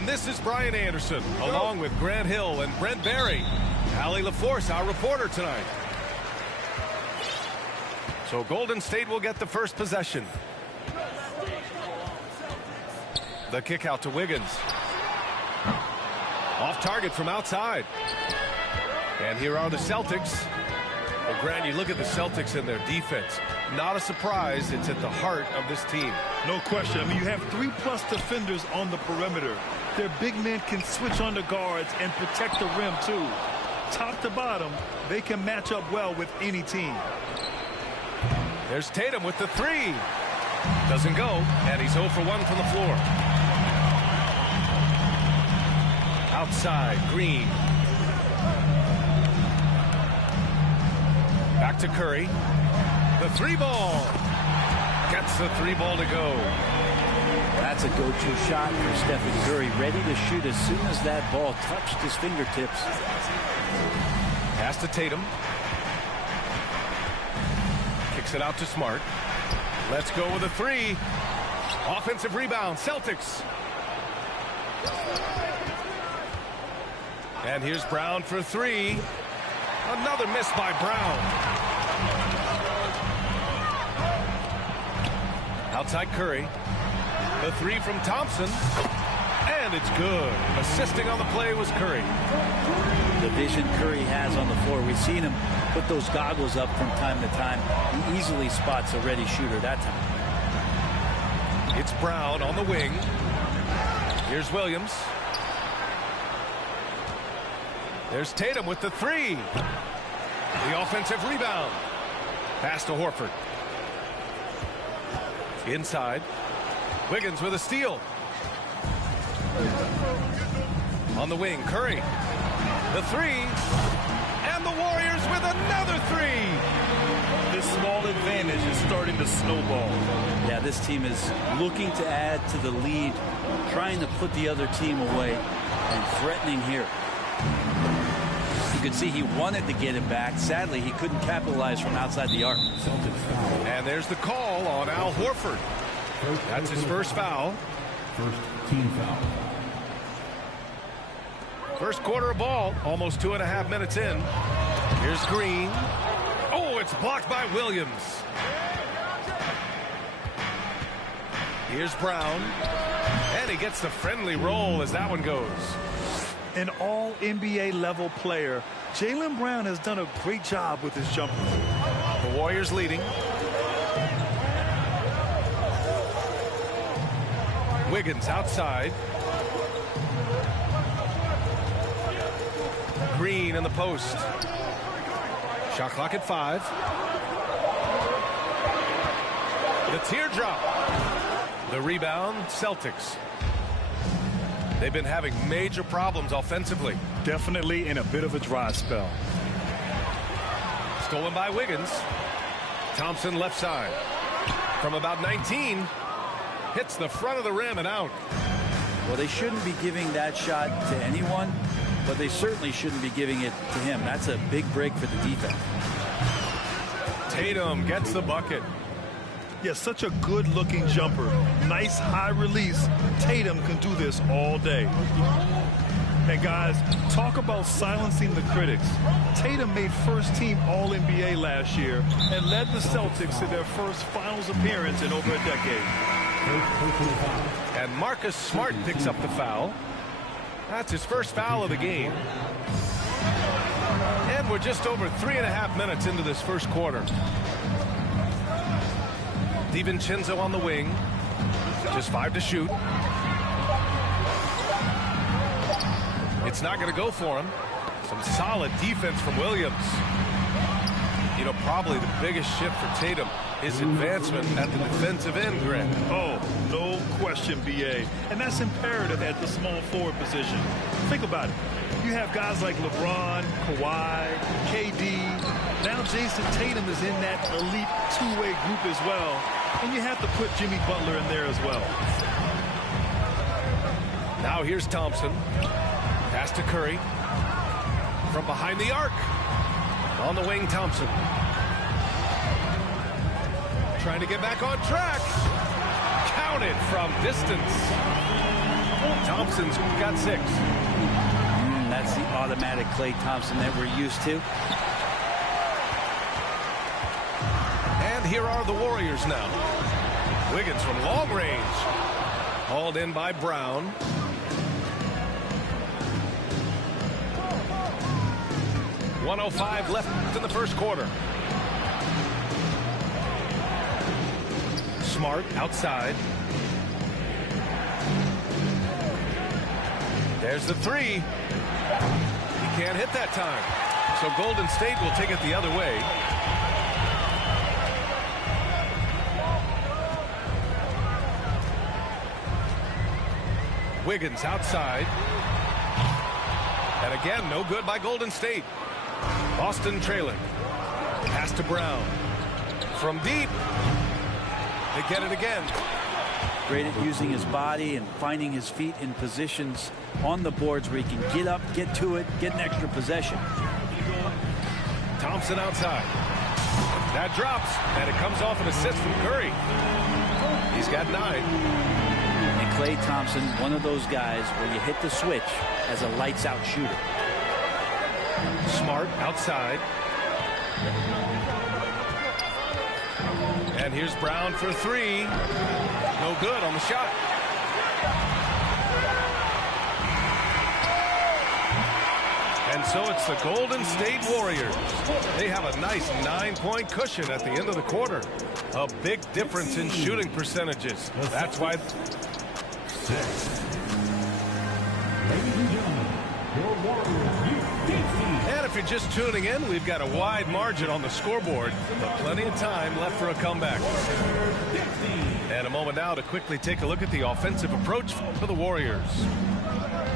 And this is Brian Anderson, along with Grant Hill and Brent Barry. Allie LaForce, our reporter tonight. So Golden State will get the first possession. The kick out to Wiggins. Off target from outside. And here are the Celtics. Well, Grant, you look at the Celtics and their defense. Not a surprise, it's at the heart of this team. No question. I mean, you have 3+ defenders on the perimeter. Their big men can switch on the guards and protect the rim, too. Top to bottom, they can match up well with any team. There's Tatum with the three. Doesn't go, and he's 0 for 1 from the floor. Outside, Green. Back to Curry. The three ball. Gets the three ball to go. That's a go-to shot for Stephen Curry, ready to shoot as soon as that ball touched his fingertips. Pass to Tatum. Kicks it out to Smart. Let's go with a three. Offensive rebound, Celtics. And here's Brown for three. Another miss by Brown. Outside Curry. The three from Thompson. And it's good. Assisting on the play was Curry. The vision Curry has on the floor. We've seen him put those goggles up from time to time. He easily spots a ready shooter that time. It's Brown on the wing. Here's Williams. There's Tatum with the three. The offensive rebound. Pass to Horford. Inside. Wiggins with a steal. On the wing, Curry. The three. And the Warriors with another three. This small advantage is starting to snowball. Yeah, this team is looking to add to the lead, trying to put the other team away, and threatening here. You could see he wanted to get it back. Sadly, he couldn't capitalize from outside the arc. And there's the call on Al Horford. That's his first foul. First team foul. First quarter of ball, almost 2.5 minutes in. Here's Green. Oh, it's blocked by Williams. Here's Brown. And he gets the friendly roll as that one goes. An all-NBA level player, Jaylen Brown has done a great job with his jumper. The Warriors leading. Wiggins outside. Green in the post. Shot clock at 5. The teardrop. The rebound, Celtics. They've been having major problems offensively. Definitely in a bit of a dry spell. Stolen by Wiggins. Thompson left side. From about 19. Hits the front of the rim and out. Well, they shouldn't be giving that shot to anyone, but they certainly shouldn't be giving it to him. That's a big break for the defense. Tatum gets the bucket. Yeah, such a good-looking jumper. Nice high release. Tatum can do this all day. And guys, talk about silencing the critics. Tatum made first-team All-NBA last year and led the Celtics to their first finals appearance in over a decade. And Marcus Smart picks up the foul. That's his first foul of the game. And we're just over 3.5 minutes into this first quarter. DiVincenzo on the wing. Just 5 to shoot. It's not going to go for him. Some solid defense from Williams. You know, probably the biggest shift for Tatum is advancement at the defensive end, Grant. Oh, no question, B.A. And that's imperative at the small forward position. Think about it. You have guys like LeBron, Kawhi, KD. Now Jason Tatum is in that elite two-way group as well. And you have to put Jimmy Butler in there as well. Now here's Thompson. Pass to Curry. From behind the arc. On the wing, Thompson. Trying to get back on track. Counted from distance. Thompson's got 6. That's the automatic Klay Thompson that we're used to. And here are the Warriors now. Wiggins from long range. Hauled in by Brown. .105 left in the first quarter. Smart outside. There's the 3. He can't hit that time. So Golden State will take it the other way. Wiggins outside. And again, no good by Golden State. Boston trailing. Pass to Brown. From deep. They get it again. Great at using his body and finding his feet in positions on the boards where he can get up, get to it, get an extra possession. Thompson outside. That drops, and it comes off an assist from Curry. He's got 9. And Klay Thompson, one of those guys where you hit the switch as a lights-out shooter. Smart outside. And here's Brown for 3. No good on the shot. And so it's the Golden State Warriors. They have a nice 9-point cushion at the end of the quarter. A big difference in shooting percentages. That's why. Ladies and gentlemen, your Warriors And if you're just tuning in, we've got a wide margin on the scoreboard, but plenty of time left for a comeback. And a moment now to quickly take a look at the offensive approach for the Warriors.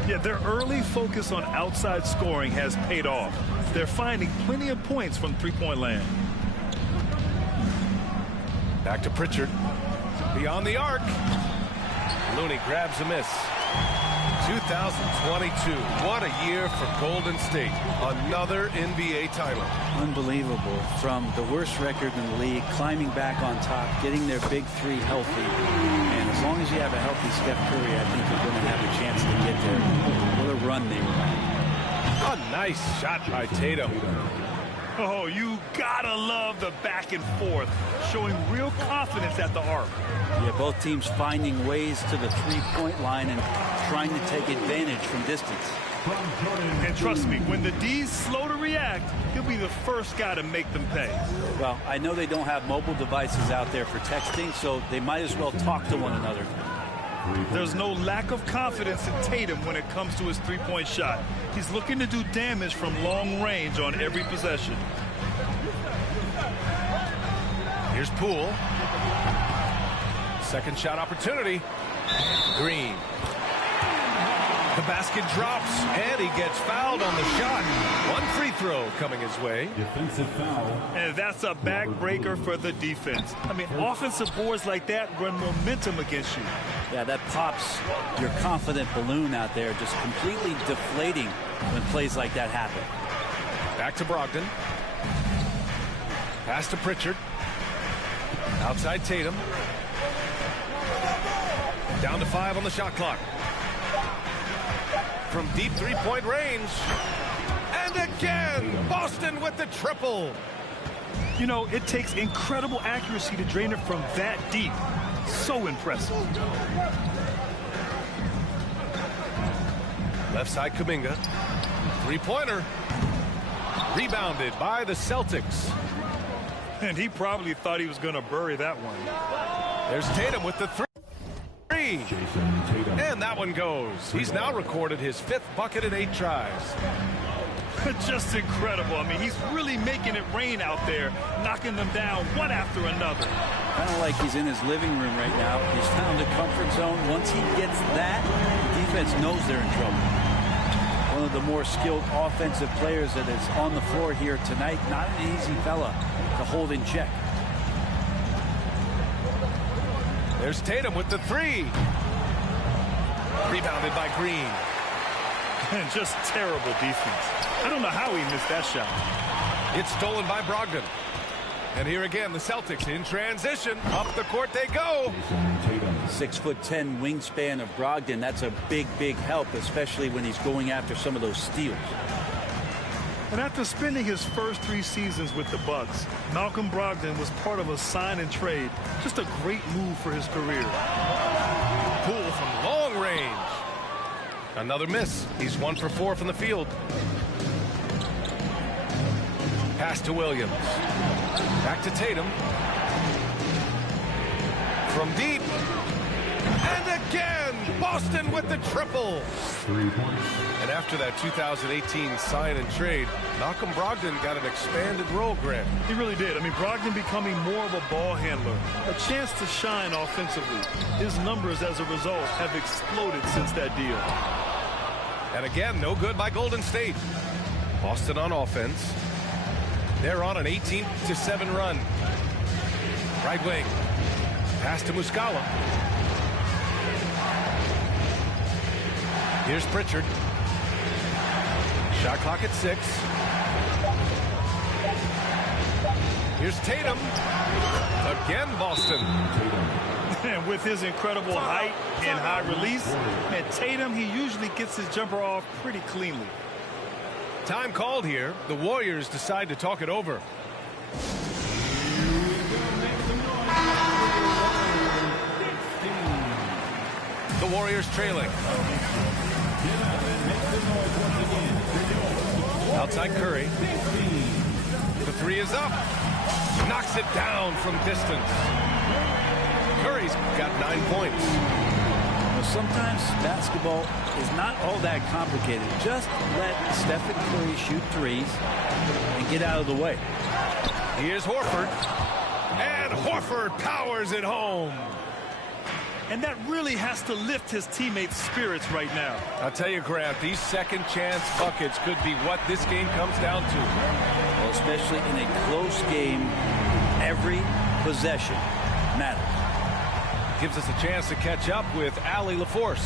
Yeah, their early focus on outside scoring has paid off. They're finding plenty of points from three-point land. Back to Pritchard. Beyond the arc. Looney grabs a miss. 2022. What a year for Golden State. Another NBA title. Unbelievable. From the worst record in the league, climbing back on top, getting their big 3 healthy. And as long as you have a healthy Steph Curry, I think you're going to have a chance to get there. What a run they were on. A nice shot by Tatum. Oh, you gotta love the back and forth, showing real confidence at the arc. Yeah, both teams finding ways to the 3-point line and trying to take advantage from distance. And trust me, when the D's slow to react, he'll be the first guy to make them pay. Well, I know they don't have mobile devices out there for texting, so they might as well talk to one another. There's no lack of confidence in Tatum when it comes to his three-point shot. He's looking to do damage from long range on every possession. Here's Poole. Second shot opportunity. Green. The basket drops, and he gets fouled on the shot. One free throw coming his way. Defensive foul. And that's a backbreaker for the defense. I mean, offensive boards like that run momentum against you. Yeah, that pops your confident balloon out there, just completely deflating when plays like that happen. Back to Brogdon. Pass to Pritchard. Outside Tatum. Down to 5 on the shot clock. From deep 3-point range. And again, Boston with the triple. You know, it takes incredible accuracy to drain it from that deep. So impressive. Left side Kuminga. 3-pointer. Rebounded by the Celtics. And he probably thought he was going to bury that one. There's Tatum with the 3. Jason Tatum. And that one goes. He's now recorded his 5th bucket in 8 tries. Just incredible. I mean, he's really making it rain out there, knocking them down one after another. Kind of like he's in his living room right now. He's found a comfort zone. Once he gets that, the defense knows they're in trouble. One of the more skilled offensive players that is on the floor here tonight. Not an easy fella to hold in check. There's Tatum with the 3. Rebounded by Green. And just terrible defense. I don't know how he missed that shot. It's stolen by Brogdon. And here again, the Celtics in transition. Up the court they go. Jason Tatum. 6'10" wingspan of Brogdon. That's a big, big help, especially when he's going after some of those steals. And after spending his first 3 seasons with the Bucks, Malcolm Brogdon was part of a sign and trade. Just a great move for his career. Poole from long range. Another miss. He's 1 for 4 from the field. Pass to Williams. Back to Tatum. From deep. And again, Boston with the triple. 3 points. And after that 2018 sign and trade, Malcolm Brogdon got an expanded role, Grant. He really did. I mean, Brogdon becoming more of a ball handler, a chance to shine offensively. His numbers as a result have exploded since that deal. And again, no good by Golden State. Boston on offense. They're on an 18-7 run. Right wing. Pass to Muscala. Here's Pritchard. Shot clock at 6. Here's Tatum. Again, Boston. And with his incredible height and high release, and Tatum, he usually gets his jumper off pretty cleanly. Time called here. The Warriors decide to talk it over. The Warriors trailing. Outside Curry. The 3 is up. Knocks it down from distance. Curry's got 9 points. Well, sometimes basketball is not all that complicated. Just let Stephen Curry shoot 3s and get out of the way. Here's Horford. And Horford powers it home. And that really has to lift his teammates' spirits right now. I'll tell you, Grant, these second chance buckets could be what this game comes down to. Well, especially in a close game, every possession matters. Gives us a chance to catch up with Allie LaForce.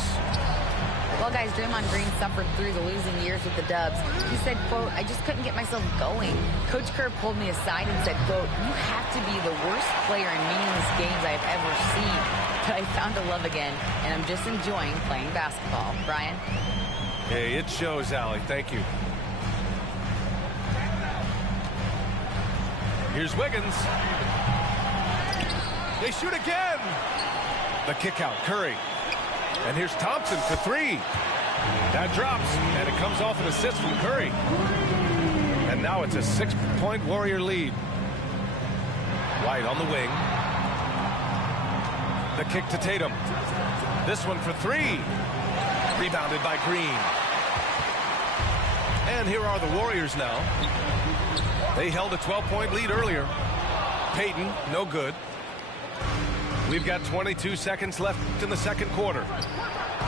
Well, guys, Draymond Green suffered through the losing years with the Dubs. He said, quote, "I just couldn't get myself going." Coach Kerr pulled me aside and said, quote, "You have to be the worst player in meaningless games I've ever seen. But I found a love again, and I'm just enjoying playing basketball." Brian? Hey, it shows, Allie. Thank you. Here's Wiggins. They shoot again. The kick out, Curry. And here's Thompson for 3. That drops, and it comes off an assist from Curry. And now it's a 6-point Warrior lead. White on the wing. The kick to Tatum. This one for 3. Rebounded by Green. And here are the Warriors now. They held a 12-point lead earlier. Payton, no good. We've got 22 seconds left in the second quarter.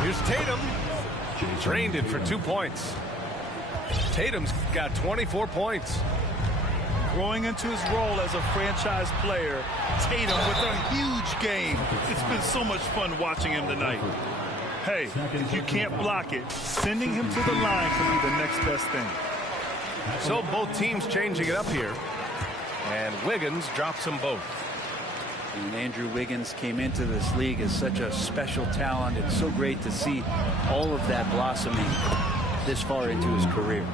Here's Tatum. Drained it for 2 points. Tatum's got 24 points. Growing into his role as a franchise player, Tatum with a huge game. It's been so much fun watching him tonight. Hey, if you can't block it, sending him to the line can be the next best thing. So both teams changing it up here. And Wiggins drops them both. And Andrew Wiggins came into this league as such a special talent. It's so great to see all of that blossoming this far into his career.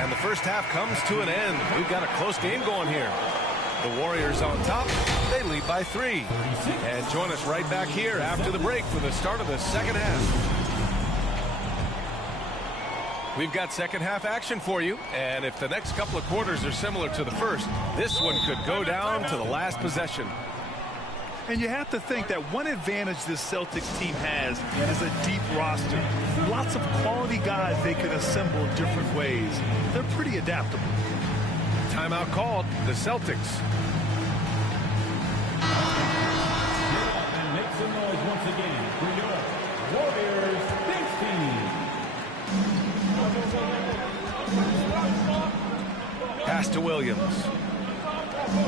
And the first half comes to an end. We've got a close game going here. The Warriors on top. They lead by 3. And join us right back here after the break for the start of the second half. We've got second half action for you, and if the next couple of quarters are similar to the first, this one could go down to the last possession. And you have to think that one advantage this Celtics team has is a deep roster. Lots of quality guys they can assemble different ways. They're pretty adaptable. Timeout called. The Celtics. And make some noise once again for your Warriors big team. Pass to Williams.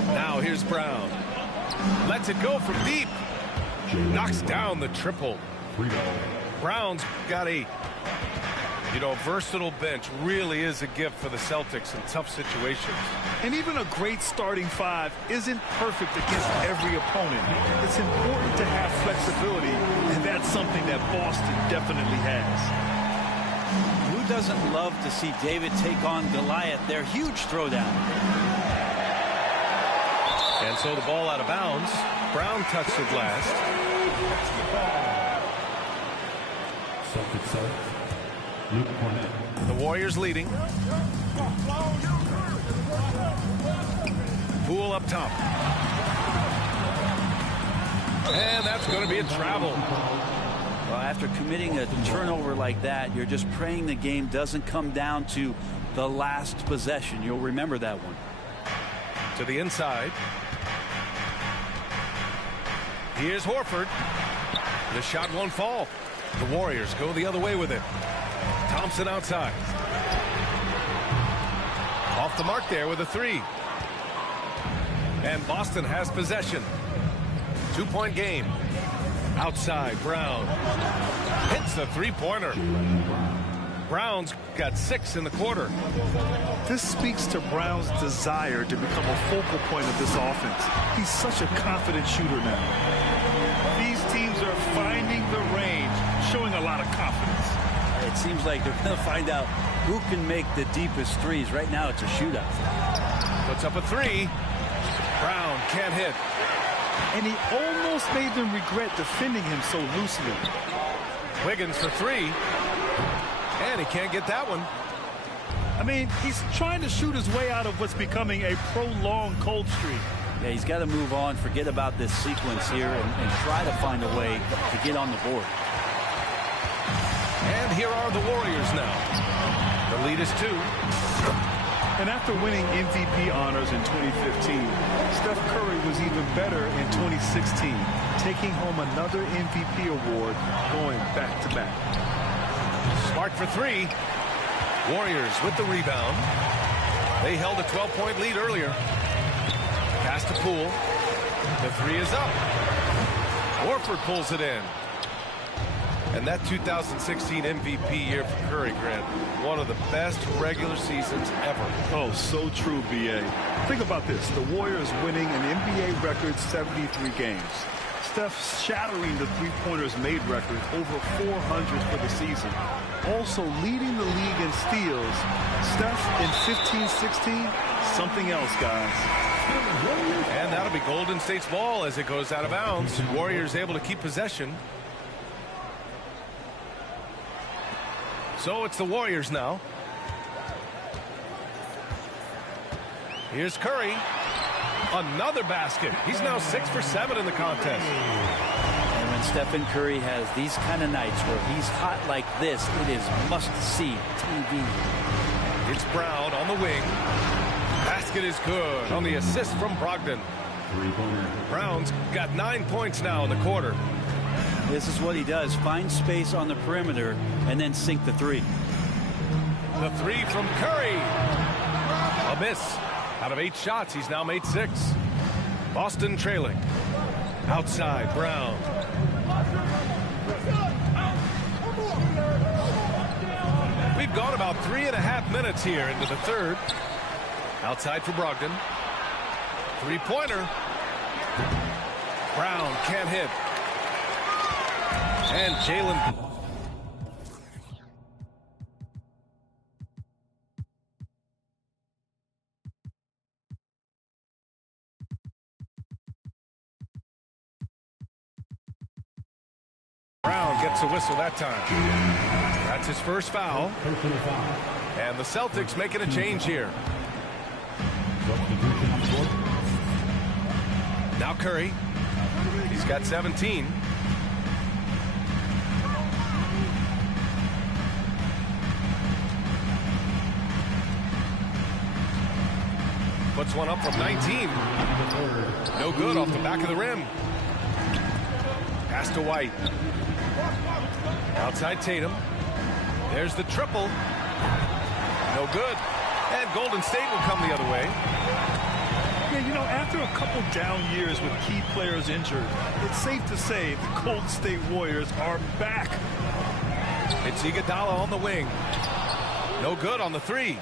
Now here's Brown. Lets it go from deep. Knocks down the triple. Brown's got 8. You know, a versatile bench really is a gift for the Celtics in tough situations. And even a great starting five isn't perfect against every opponent. It's important to have flexibility, and that's something that Boston definitely has. Who doesn't love to see David take on Goliath? Their huge throwdown. And so the ball out of bounds. Brown touched it last. The Warriors leading. Poole up top. And that's going to be a travel. Well, after committing a turnover like that, you're just praying the game doesn't come down to the last possession. You'll remember that one. To the inside. Here's Horford. The shot won't fall. The Warriors go the other way with it. Thompson outside. Off the mark there with a three. And Boston has possession. 2-point game. Outside, Brown. Hits the three-pointer. Brown's got 6 in the quarter. This speaks to Brown's desire to become a focal point of this offense. He's such a confident shooter now. These teams are finding the range, showing a lot of confidence. It seems like they're going to find out who can make the deepest threes. Right now, it's a shootout. Puts up a three. Brown can't hit. And he almost made them regret defending him so loosely. Wiggins for three. And he can't get that one. I mean, he's trying to shoot his way out of what's becoming a prolonged cold streak. Yeah, he's got to move on, forget about this sequence here, and try to find a way to get on the board. And here are the Warriors now. The lead is 2. And after winning MVP honors in 2015, Steph Curry was even better in 2016, taking home another MVP award, going back-to-back. Smart for three. Warriors with the rebound. They held a 12-point lead earlier. Pass to Poole. The three is up. Horford pulls it in. And that 2016 MVP year for Curry, Grant, one of the best regular seasons ever. Oh, so true, B.A. Think about this. The Warriors winning an NBA record 73 games. Steph shattering the three-pointers made record, over 400 for the season. Also leading the league in steals. Steph in 15-16, something else, guys. And that'll be Golden State's ball as it goes out of bounds. Warriors able to keep possession. So it's the Warriors now. Here's Curry. Another basket. He's now 6 for 7 in the contest. And when Stephen Curry has these kind of nights where he's hot like this, it is must-see TV. It's Brown on the wing. Basket is good on the assist from Brogdon. Brown's got 9 points now in the quarter. This is what he does. Find space on the perimeter and then sink the three. The three from Curry. A miss. Out of 8 shots, he's now made 6. Boston trailing. Outside, Brown. We've gone about 3.5 minutes here into the third. Outside for Brogdon. Three-pointer. Brown can't hit. And Jalen. Brown gets a whistle that time. That's his first foul. And the Celtics making a change here. Now Curry. He's got 17. Puts one up from 19. No good off the back of the rim. Pass to White. Outside Tatum. There's the triple. No good. And Golden State will come the other way. Yeah, you know, after a couple down years with key players injured, it's safe to say the Golden State Warriors are back. It's Iguodala on the wing. No good on the three.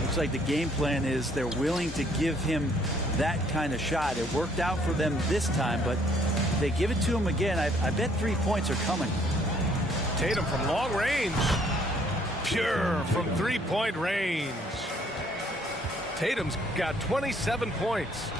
Looks like the game plan is they're willing to give him that kind of shot. It worked out for them this time, but if they give it to him again, I bet 3 points are coming. Tatum from long range. Pure from three-point range. Tatum's got 27 points.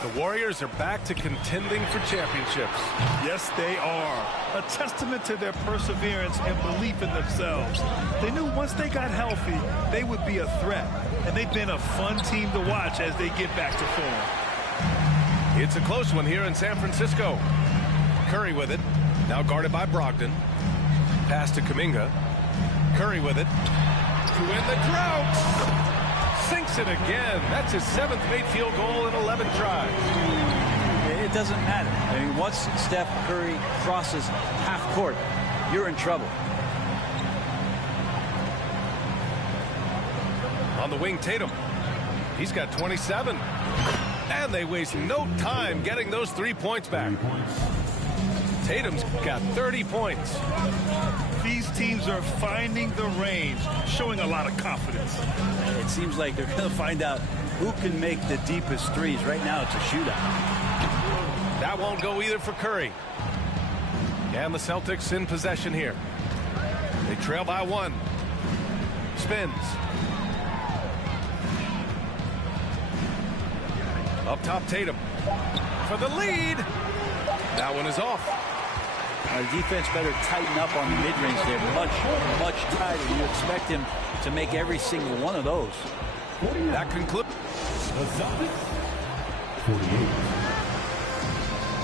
The Warriors are back to contending for championships. Yes, they are. A testament to their perseverance and belief in themselves. They knew once they got healthy, they would be a threat. And they've been a fun team to watch as they get back to form. It's a close one here in San Francisco. Curry with it. Now guarded by Brogdon. Pass to Kuminga. Curry with it. To win the drought. Sinks it again. That's his 7th made field goal in 11 tries. It doesn't matter. I mean, once Steph Curry crosses half court, you're in trouble. On the wing, Tatum. He's got 27. And they waste no time getting those 3 points back. Tatum's got 30 points. These teams are finding the range, showing a lot of confidence. It seems like they're going to find out who can make the deepest threes. Right now, it's a shootout. That won't go either for Curry. And the Celtics in possession here. They trail by 1. Spins. Up top, Tatum. For the lead. That one is off. Defense better tighten up on the mid-range there. Much tighter. You expect him to make every single one of those. That concludes.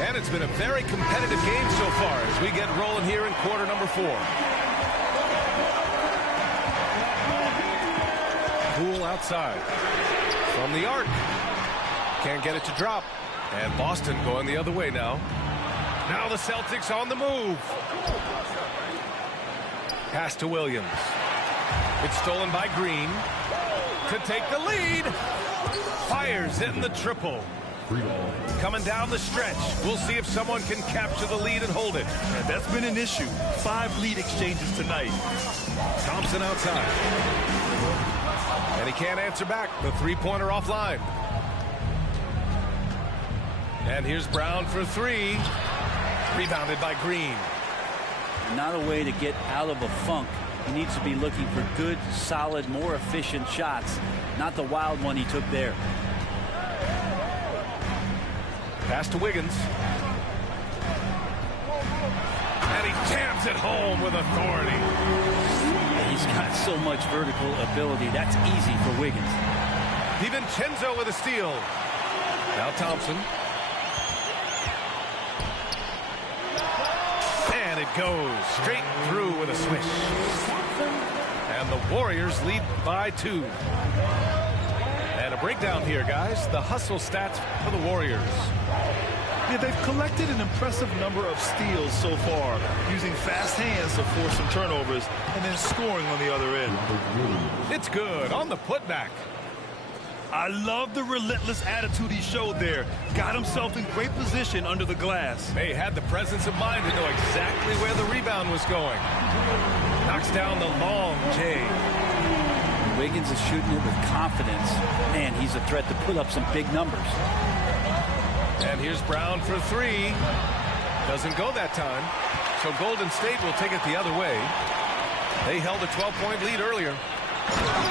And it's been a very competitive game so far as we get rolling here in quarter number 4. Poole outside. From the arc. Can't get it to drop. And Boston going the other way now. Now the Celtics on the move. Pass to Williams. It's stolen by Green. To take the lead. Fires in the triple. Coming down the stretch. We'll see if someone can capture the lead and hold it. And that's been an issue. 5 lead exchanges tonight. Thompson outside. And he can't answer back. The three-pointer offline. And here's Brown for 3. Rebounded by Green. Not a way to get out of a funk. He needs to be looking for good, solid, more efficient shots. Not the wild one he took there. Pass to Wiggins. And he jams it home with authority. He's got so much vertical ability. That's easy for Wiggins. DiVincenzo with a steal. Now Thompson. And it goes straight through with a swish. And the Warriors lead by 2. And a breakdown here, guys. The hustle stats for the Warriors. Yeah, they've collected an impressive number of steals so far, using fast hands to force some turnovers and then scoring on the other end. It's good on the putback. I love the relentless attitude he showed there. Got himself in great position under the glass. They had the presence of mind to know exactly where the rebound was going. Knocks down the long J. Wiggins is shooting it with confidence. Man, he's a threat to put up some big numbers. And here's Brown for 3. Doesn't go that time. So Golden State will take it the other way. They held a 12-point lead earlier.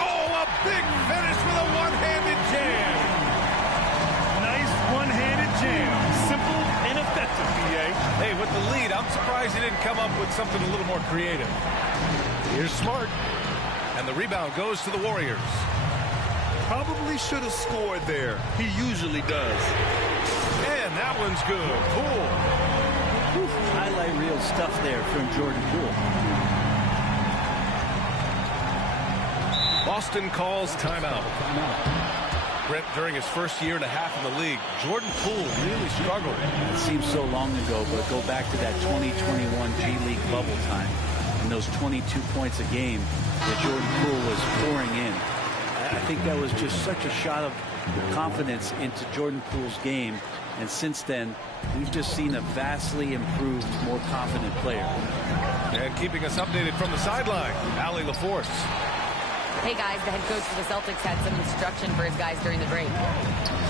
Oh, a big finish with a one-handed jam. Nice one-handed jam. Simple and effective, PA. Hey, with the lead, I'm surprised he didn't come up with something a little more creative. Here's Smart. And the rebound goes to the Warriors. Probably should have scored there. He usually does. And that one's good. Poole. Highlight reel stuff there from Jordan Poole. Boston calls timeout. Brent, during his first year and a half in the league, Jordan Poole really struggled. It seems so long ago, but go back to that 2021 G League bubble time and those 22 points a game that Jordan Poole was pouring in. I think that was just such a shot of confidence into Jordan Poole's game. And since then, we've just seen a vastly improved, more confident player. And keeping us updated from the sideline, Allie LaForce. Hey guys, the head coach for the Celtics had some instruction for his guys during the break.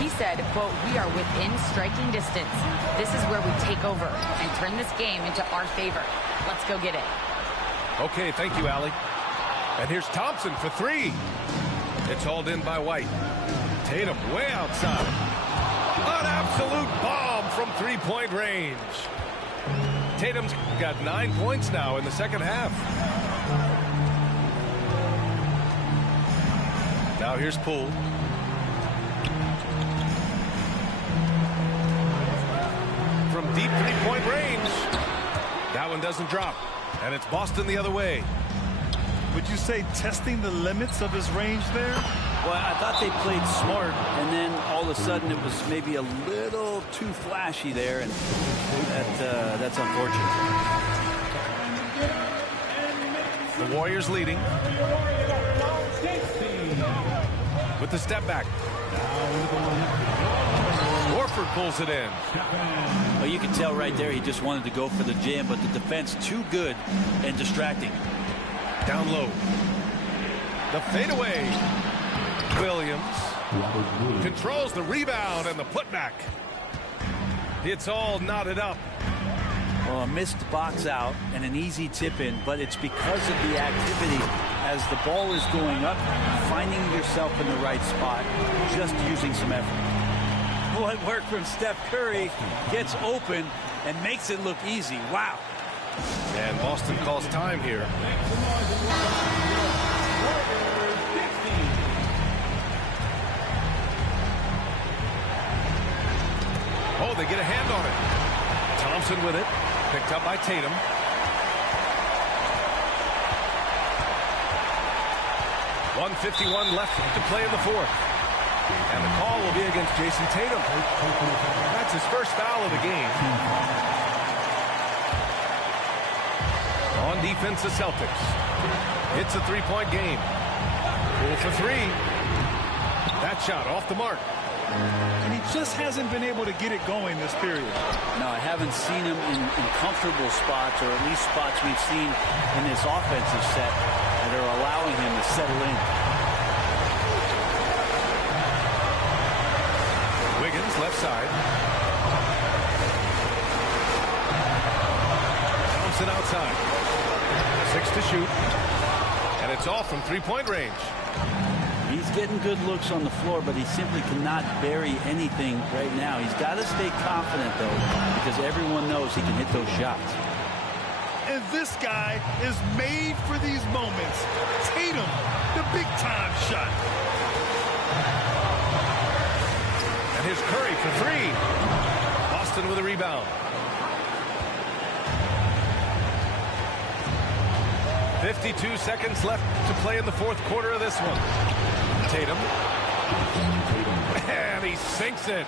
He said, quote, "We are within striking distance. This is where we take over and turn this game into our favor. Let's go get it." Okay, thank you, Allie. And here's Thompson for three. It's hauled in by White. Tatum way outside. An absolute bomb from three-point range. Tatum's got 9 points now in the second half. Now here's Poole. From deep three-point range. That one doesn't drop. And it's Boston the other way. Would you say testing the limits of his range there? Well, I thought they played smart, and then all of a sudden it was maybe a little too flashy there, and that's unfortunate. The Warriors leading. With the step back. Horford pulls it in. Well, you can tell right there he just wanted to go for the jam, but the defense too good and distracting. Down low. The fadeaway. Williams controls the rebound and the putback. It's all knotted up. Well, a missed box out and an easy tip in, but it's because of the activity as the ball is going up, finding yourself in the right spot, just using some effort. What work from Steph Curry, gets open and makes it look easy. Wow. And Boston calls time here. Oh, they get a hand on it. Thompson with it. Picked up by Tatum. .151 left to play in the fourth. And the call will be against Jason Tatum. That's his first foul of the game. On defense, the Celtics. It's a three-point game. Poole for three. That shot off the mark. And he just hasn't been able to get it going this period. No, I haven't seen him in comfortable spots, or at least spots we've seen in this offensive set that are allowing him to settle in. Wiggins, left side. Thompson outside. 6 to shoot. And it's off from three-point range. He's getting good looks on the floor, but he simply cannot bury anything right now. He's got to stay confident, though, because everyone knows he can hit those shots. And this guy is made for these moments. Tatum, the big-time shot. And here's Curry for three. Boston with a rebound. 52 seconds left to play in the fourth quarter of this one. Tatum. And he sinks it.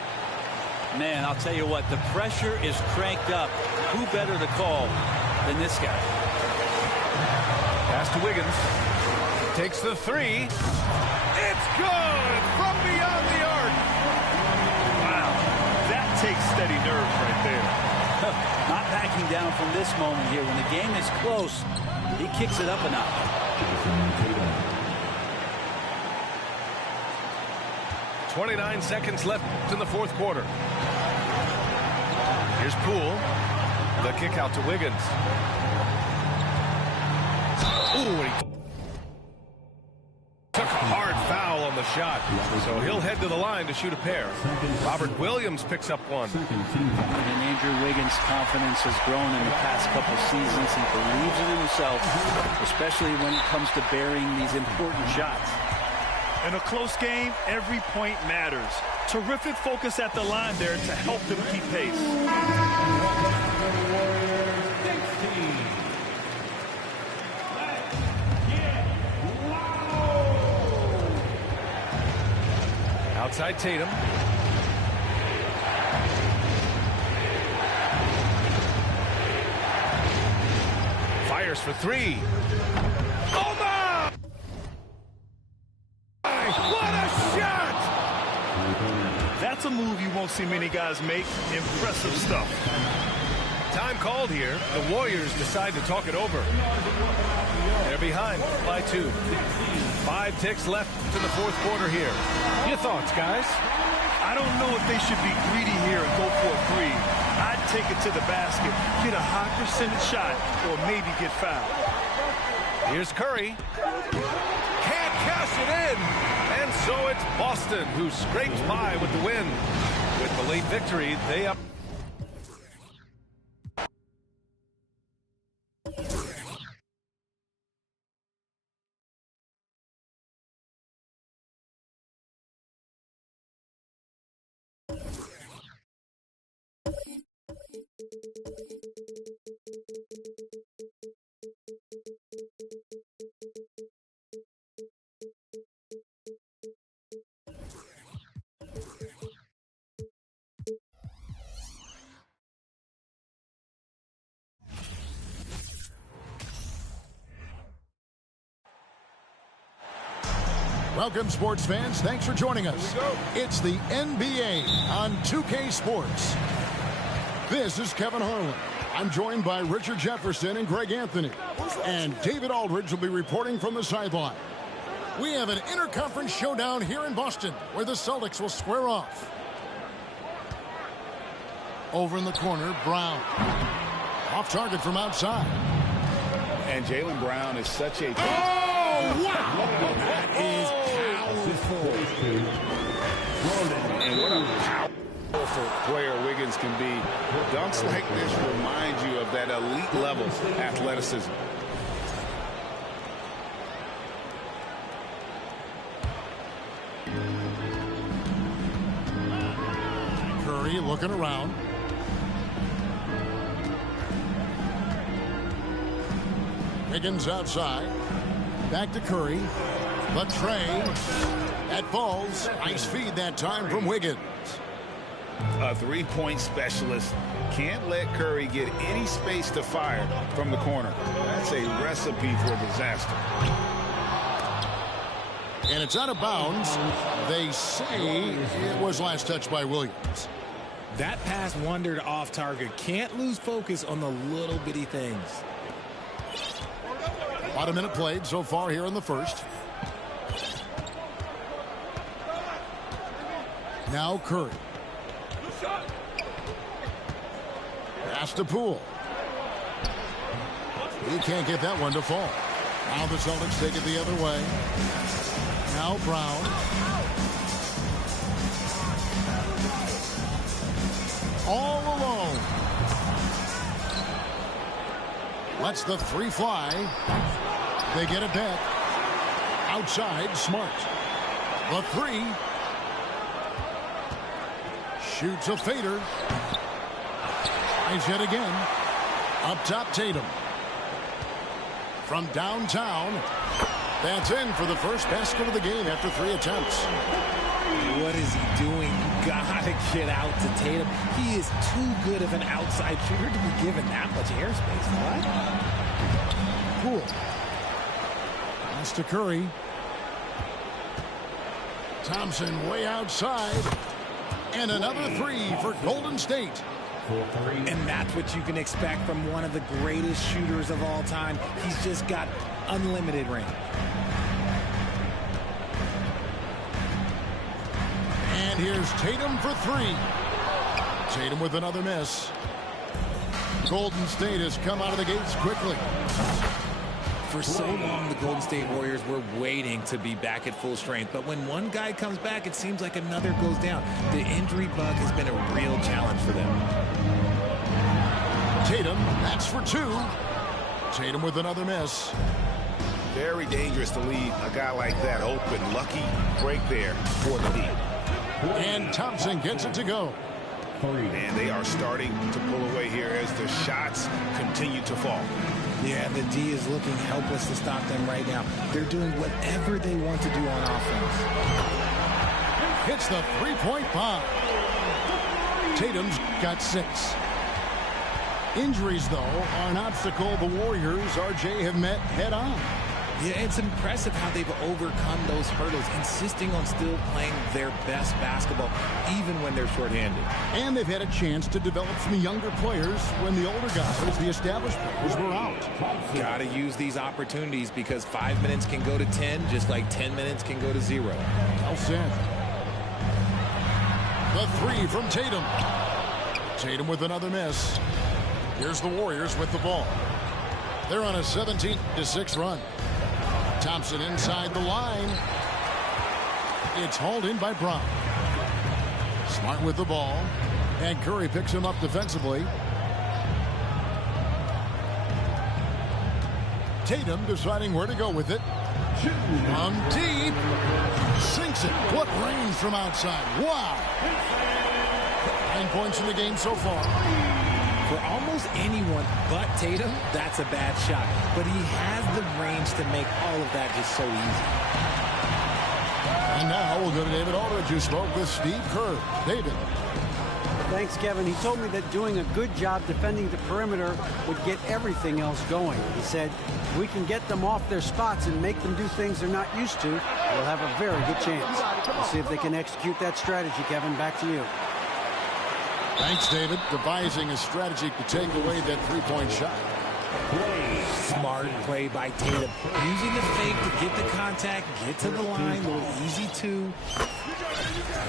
Man, I'll tell you what, the pressure is cranked up. Who better to call than this guy? Pass to Wiggins. Takes the three. It's good from beyond the arc. Wow, that takes steady nerve right there. Not backing down from this moment here. When the game is close, he kicks it up a notch. 29 seconds left in the fourth quarter. Here's Poole. The kick out to Wiggins. Ooh, he took a hard foul on the shot. So he'll head to the line to shoot a pair. Robert Williams picks up one. And Andrew Wiggins' confidence has grown in the past couple seasons. He believes in himself, especially when it comes to burying these important shots. In a close game, every point matters. Terrific focus at the line there to help them keep pace. Outside Tatum. Fires for three. Oh my! What a shot! That's a move you won't see many guys make. Impressive stuff. Time called here. The Warriors decide to talk it over. They're behind by 2. 5 ticks left to the fourth quarter here. Your thoughts, guys? I don't know if they should be greedy here and go for a 3. I'd take it to the basket, get a high percentage shot, or maybe get fouled. Here's Curry. Can't cash it in. And so it's Boston who scrapes by with the win. With the late victory, they up. Welcome, sports fans. Thanks for joining us. It's the NBA on 2K Sports. This is Kevin Harlan. I'm joined by Richard Jefferson and Greg Anthony. And David Aldridge will be reporting from the sideline. We have an interconference showdown here in Boston where the Celtics will square off. Over in the corner, Brown. Off target from outside. And Jaylen Brown is such a... Oh, wow! That is powerful. And what a powerful player Wiggins can be. Dunks like this remind you of that elite level athleticism. Curry looking around. Wiggins outside. Back to Curry. But Trey. That falls. Nice feed that time from Wiggins. A three-point specialist can't let Curry get any space to fire from the corner. That's a recipe for disaster. And it's out of bounds. They say it was last touched by Williams. That pass wandered off target. Can't lose focus on the little bitty things. About a minute played so far here in the first. Now Curry. Pass to Poole. He can't get that one to fall. Now the Celtics take it the other way. Now Brown. All alone. Lets the 3 fly. They get it back. Outside, Smart. The 3. Shoots a fader. Tries hit again. Up top, Tatum. From downtown. That's in for the first basket of the game after 3 attempts. What is he doing? You gotta get out to Tatum. He is too good of an outside shooter to be given that much airspace. What? Poole. Pass to Curry. Thompson way outside. And another 3 for Golden State. And that's what you can expect from one of the greatest shooters of all time. He's just got unlimited range. And here's Tatum for 3. Tatum with another miss. Golden State has come out of the gates quickly. For so long, the Golden State Warriors were waiting to be back at full strength. But when one guy comes back, it seems like another goes down. The injury bug has been a real challenge for them. Tatum, that's for 2. Tatum with another miss. Very dangerous to leave a guy like that open. Lucky break there for the lead. And Thompson gets it to go. And they are starting to pull away here as the shots continue to fall. Yeah, the D is looking helpless to stop them right now. They're doing whatever they want to do on offense. Hits the 3-point bomb. Tatum's got 6. Injuries, though, are an obstacle the Warriors, RJ, have met head-on. Yeah, it's impressive how they've overcome those hurdles, insisting on still playing their best basketball, even when they're shorthanded. And they've had a chance to develop some younger players when the older guys, the established players, were out. Got to use these opportunities because 5 minutes can go to 10, just like 10 minutes can go to 0. Well said. The three from Tatum. Tatum with another miss. Here's the Warriors with the ball. They're on a 17-6 run. Thompson inside the line. It's hauled in by Brown. Smart with the ball. And Curry picks him up defensively. Tatum deciding where to go with it. From deep. Sinks it. What range from outside. Wow. 9 points in the game so far. For almost anyone but Tatum, that's a bad shot. But he has the range to make all of that just so easy. And now we'll go to David Aldridge, who spoke with Steve Kerr. David. Thanks, Kevin. He told me that doing a good job defending the perimeter would get everything else going. He said, we can get them off their spots and make them do things they're not used to. We'll have a very good chance. We'll see if they can execute that strategy, Kevin. Back to you. Thanks, David. Devising a strategy to take away that three-point shot. Smart play by Tatum. Using the fake to get the contact, get to the line, a little easy too.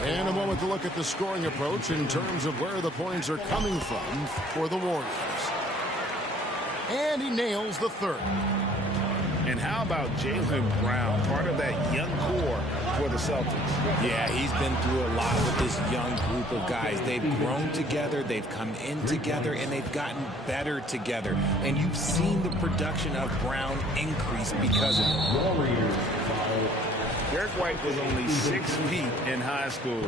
And a moment to look at the scoring approach in terms of where the points are coming from for the Warriors. And he nails the third. And how about Jaylen Brown, part of that young core for the Celtics? Yeah, he's been through a lot with this young group of guys. They've grown together, they've come in together, and they've gotten better together. And you've seen the production of Brown increase because of it. Derek White was only 6 feet in high school.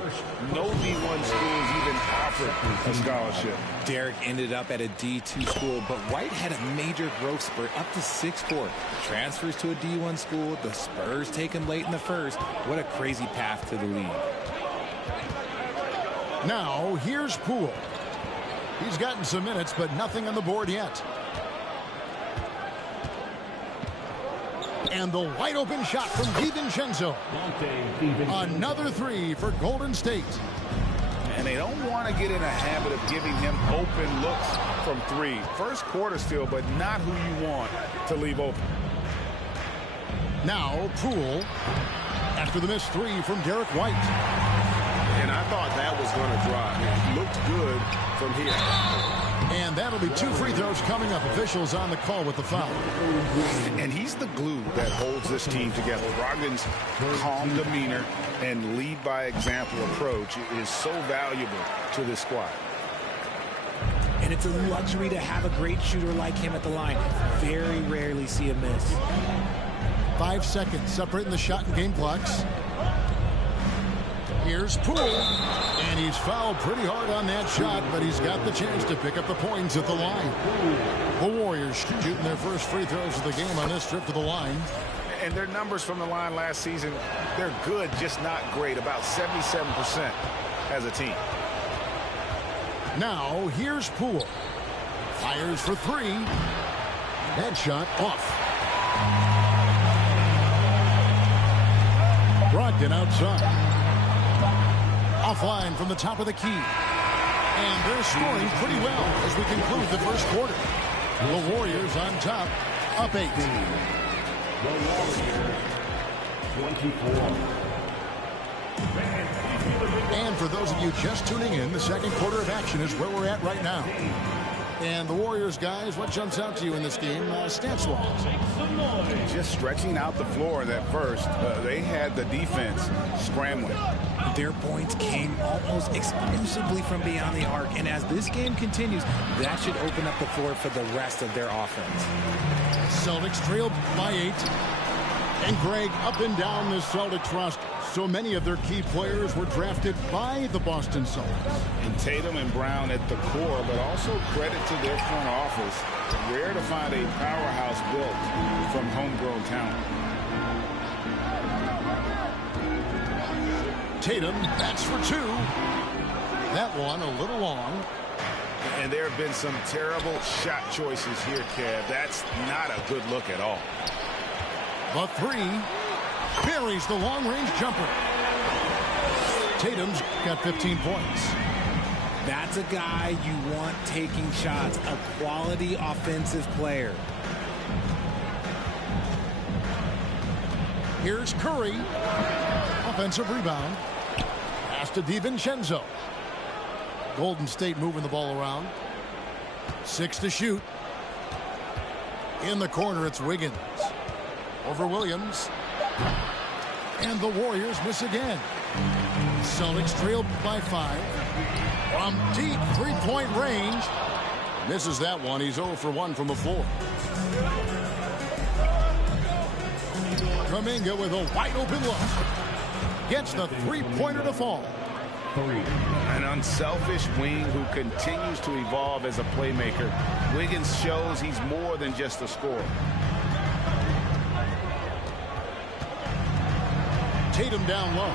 No D1 schools even offered a scholarship. Derek ended up at a D2 school, but White had a major growth spurt up to 6'4". Transfers to a D1 school. The Spurs take him late in the first. What a crazy path to the league. Now, here's Poole. He's gotten some minutes, but nothing on the board yet. And the wide open shot from DiVincenzo. Another three for Golden State. And they don't want to get in a habit of giving him open looks from three. First quarter still, but not who you want to leave open. Now Poole after the missed three from Derek White. And I thought that was going to drive. It looked good from here. And that'll be 2 free throws coming up. Officials on the call with the foul. And he's the glue that holds this team together. Brogdon's calm demeanor and lead by example approach is so valuable to this squad. And it's a luxury to have a great shooter like him at the line. Very rarely see a miss. 5 seconds separating the shot and game clocks. Here's Poole. And he's fouled pretty hard on that shot, but he's got the chance to pick up the points at the line. The Warriors shooting their first free throws of the game on this trip to the line. And their numbers from the line last season, they're good, just not great. About 77% as a team. Now, here's Poole. Fires for three. That shot off. Brogdon outside. Offline from the top of the key. And they're scoring pretty well as we conclude the first quarter. The Warriors on top, up 8. The Warriors, 24. And for those of you just tuning in, the second quarter of action is where we're at right now. And the Warriors, guys, what jumps out to you in this game, stats-wise? Just stretching out the floor that first. They had the defense scrambling. Their points came almost exclusively from beyond the arc. And as this game continues, that should open up the floor for the rest of their offense. Celtics trailed by 8. And Greg, up and down the Celtics roster, so many of their key players were drafted by the Boston Celtics. And Tatum and Brown at the core, but also credit to their front office. Rare to find a powerhouse built from homegrown talent. Tatum bats for 2. That one a little long. And there have been some terrible shot choices here, Kev. That's not a good look at all. The three. Buries the long-range jumper. Tatum's got 15 points. That's a guy you want taking shots, a quality offensive player. Here's Curry. Offensive rebound. Pass to DiVincenzo. Golden State moving the ball around. 6 to shoot. In the corner, it's Wiggins. Over Williams. And the Warriors miss again. Celtics trail by 5. From deep three-point range. Misses that one. He's 0 for 1 from the floor. Kuminga with a wide-open look. Gets the three-pointer to fall. An unselfish wing who continues to evolve as a playmaker. Wiggins shows he's more than just a scorer. Tatum down low.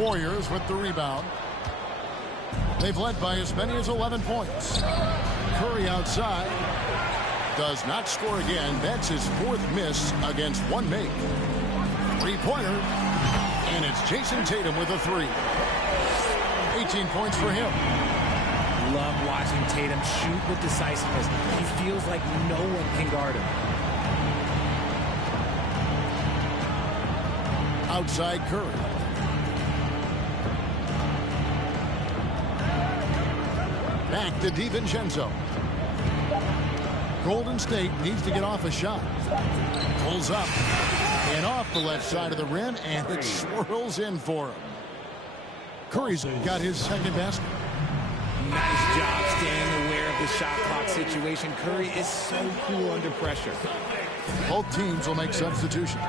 Warriors with the rebound. They've led by as many as 11 points. Curry outside. Does not score again. That's his 4th miss against 1 make. Three-pointer. And it's Jason Tatum with a 3. 18 points for him. Love watching Tatum shoot with decisiveness. He feels like no one can guard him. Outside Curry. Back to DiVincenzo. Golden State needs to get off a shot. Pulls up. And off the left side of the rim, and it swirls in for him. Curry's got his 2nd basket. Nice job staying aware of the shot clock situation. Curry is so cool under pressure. Both teams will make substitutions.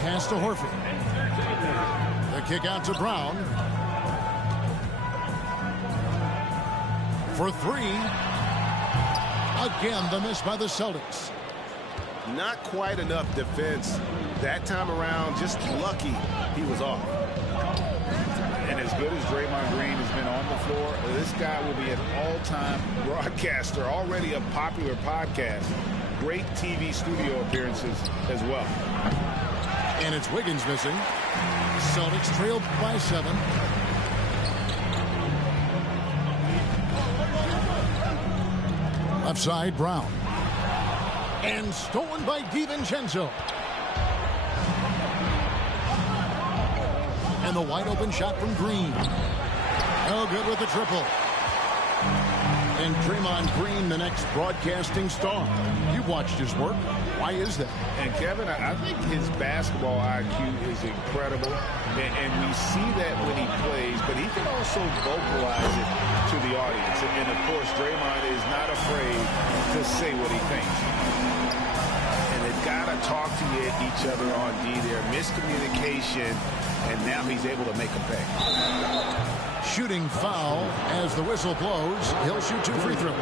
Pass to Horford. The kick out to Brown. For 3. Again, the miss by the Celtics. Not quite enough defense that time around. Just lucky he was off. And as good as Draymond Green has been on the floor, this guy will be an all-time broadcaster, already a popular podcast. Great TV studio appearances as well. And it's Wiggins missing. Celtics trailed by 7. Left side, Brown. And stolen by DiVincenzo. And the wide open shot from Green. No good with the triple. And Draymond Green, the next broadcasting star. You've watched his work. Why is that? And Kevin, I think his basketball IQ is incredible. And we see that when he plays, but he can also vocalize it to the audience. And of course, Draymond is not afraid to say what he thinks. And they've got to talk to each other on D there. Miscommunication, and now he's able to make a pay. Shooting foul as the whistle blows. He'll shoot 2 free throws.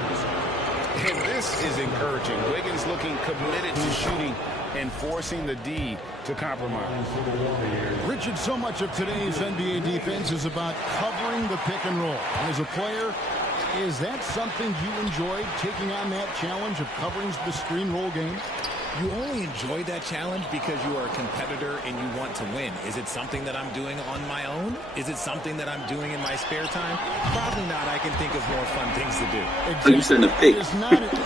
And this is encouraging. Wiggins looking committed to shooting and forcing the D to compromise. Richard, so much of today's NBA defense is about covering the pick and roll. As a player, is that something you enjoyed, taking on that challenge of covering the screen roll game? You only enjoy that challenge because you are a competitor and you want to win. Is it something that I'm doing on my own? Is it something that I'm doing in my spare time? Probably not. I can think of more fun things to do. Exactly. You said the pick.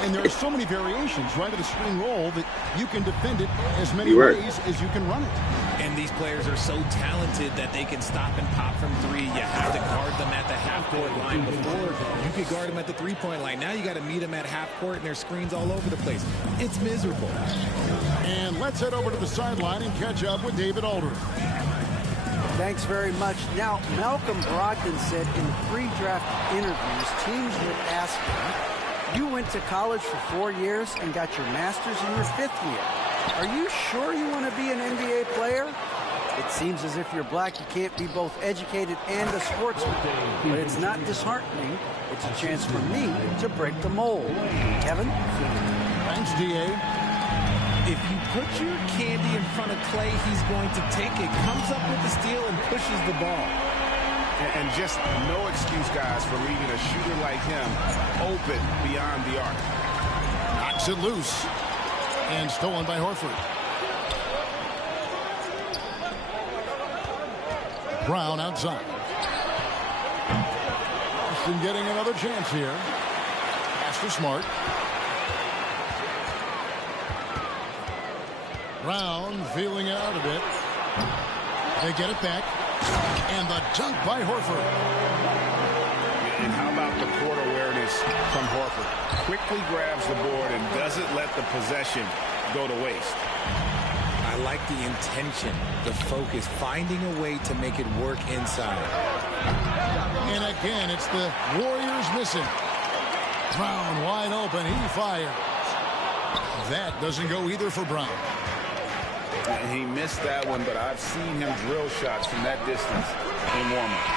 And there are so many variations, right, of the screen roll that you can defend it as many ways as you can run it. And these players are so talented that they can stop and pop from 3. You have to guard them at the half-court line. Before, you could guard them at the 3-point line. Now you got to meet them at half-court, and there's screens all over the place. It's miserable. And let's head over to the sideline and catch up with David Aldridge. Thanks very much. Now, Malcolm Brogdon said in pre-draft interviews, teams would ask him, you went to college for 4 years and got your master's in your 5th year. Are you sure you want to be an NBA player? It seems as if you're black, you can't be both educated and a sportsman. But it's not disheartening. It's a chance for me to break the mold. Kevin? Thanks, D.A. If you put your candy in front of Clay, he's going to take it, comes up with the steal, and pushes the ball. And just no excuse, guys, for leaving a shooter like him open beyond the arc. Not Knocks it loose. And stolen by Horford. Brown outside. Boston getting another chance here. Pass to Smart. Brown feeling it out a bit. They get it back. And the dunk by Horford. And how about the court awareness from Horford? Quickly grabs the board and doesn't let the possession go to waste. I like the intention, the focus, finding a way to make it work inside. And again, it's the Warriors missing. Brown wide open. He fires. That doesn't go either for Brown. And he missed that one, but I've seen him drill shots from that distance in warm-up.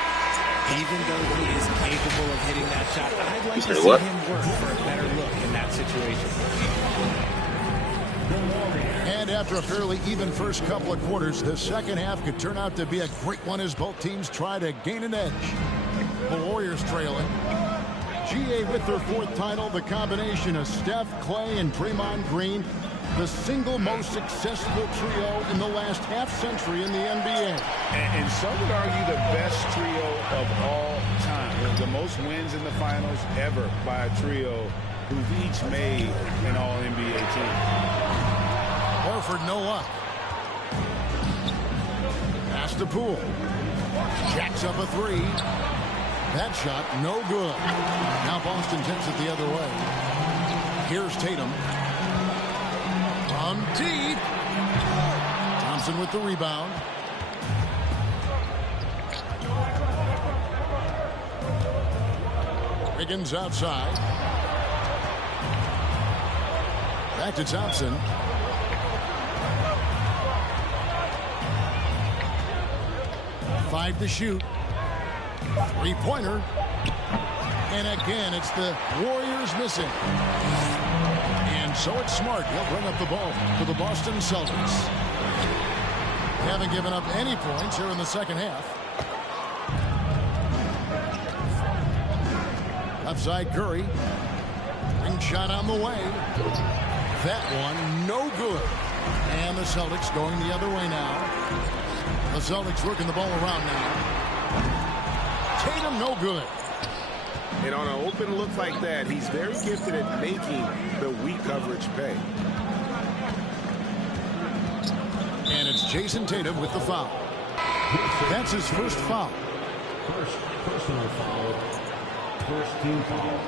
Even though he is capable of hitting that shot, I'd like to see him work for a better look in that situation. And after a fairly even first couple of quarters, the second half could turn out to be a great one as both teams try to gain an edge. The Warriors trailing. GA with their fourth title, the combination of Steph, Clay, and Draymond Green, the single most successful trio in the last half-century in the NBA. And some would argue the best trio of all time. The most wins in the finals ever by a trio who've each made an All-NBA team. Horford no luck. Pass to Poole. Jacks up a three. That shot no good. Now Boston takes it the other way. Here's Tatum. From deep. Thompson with the rebound. Wiggins outside. Back to Thompson. Five to shoot. Three-pointer. And again, it's the Warriors missing. And so it's Smart. He'll bring up the ball for the Boston Celtics. Haven't given up any points here in the second half. Outside Curry. Ring shot on the way. That one no good. And the Celtics going the other way now. The Celtics working the ball around now. Tatum no good. And on an open look like that, he's very gifted at making the weak coverage pay. And it's Jason Tatum with the foul. That's his first foul. First personal foul. First team foul.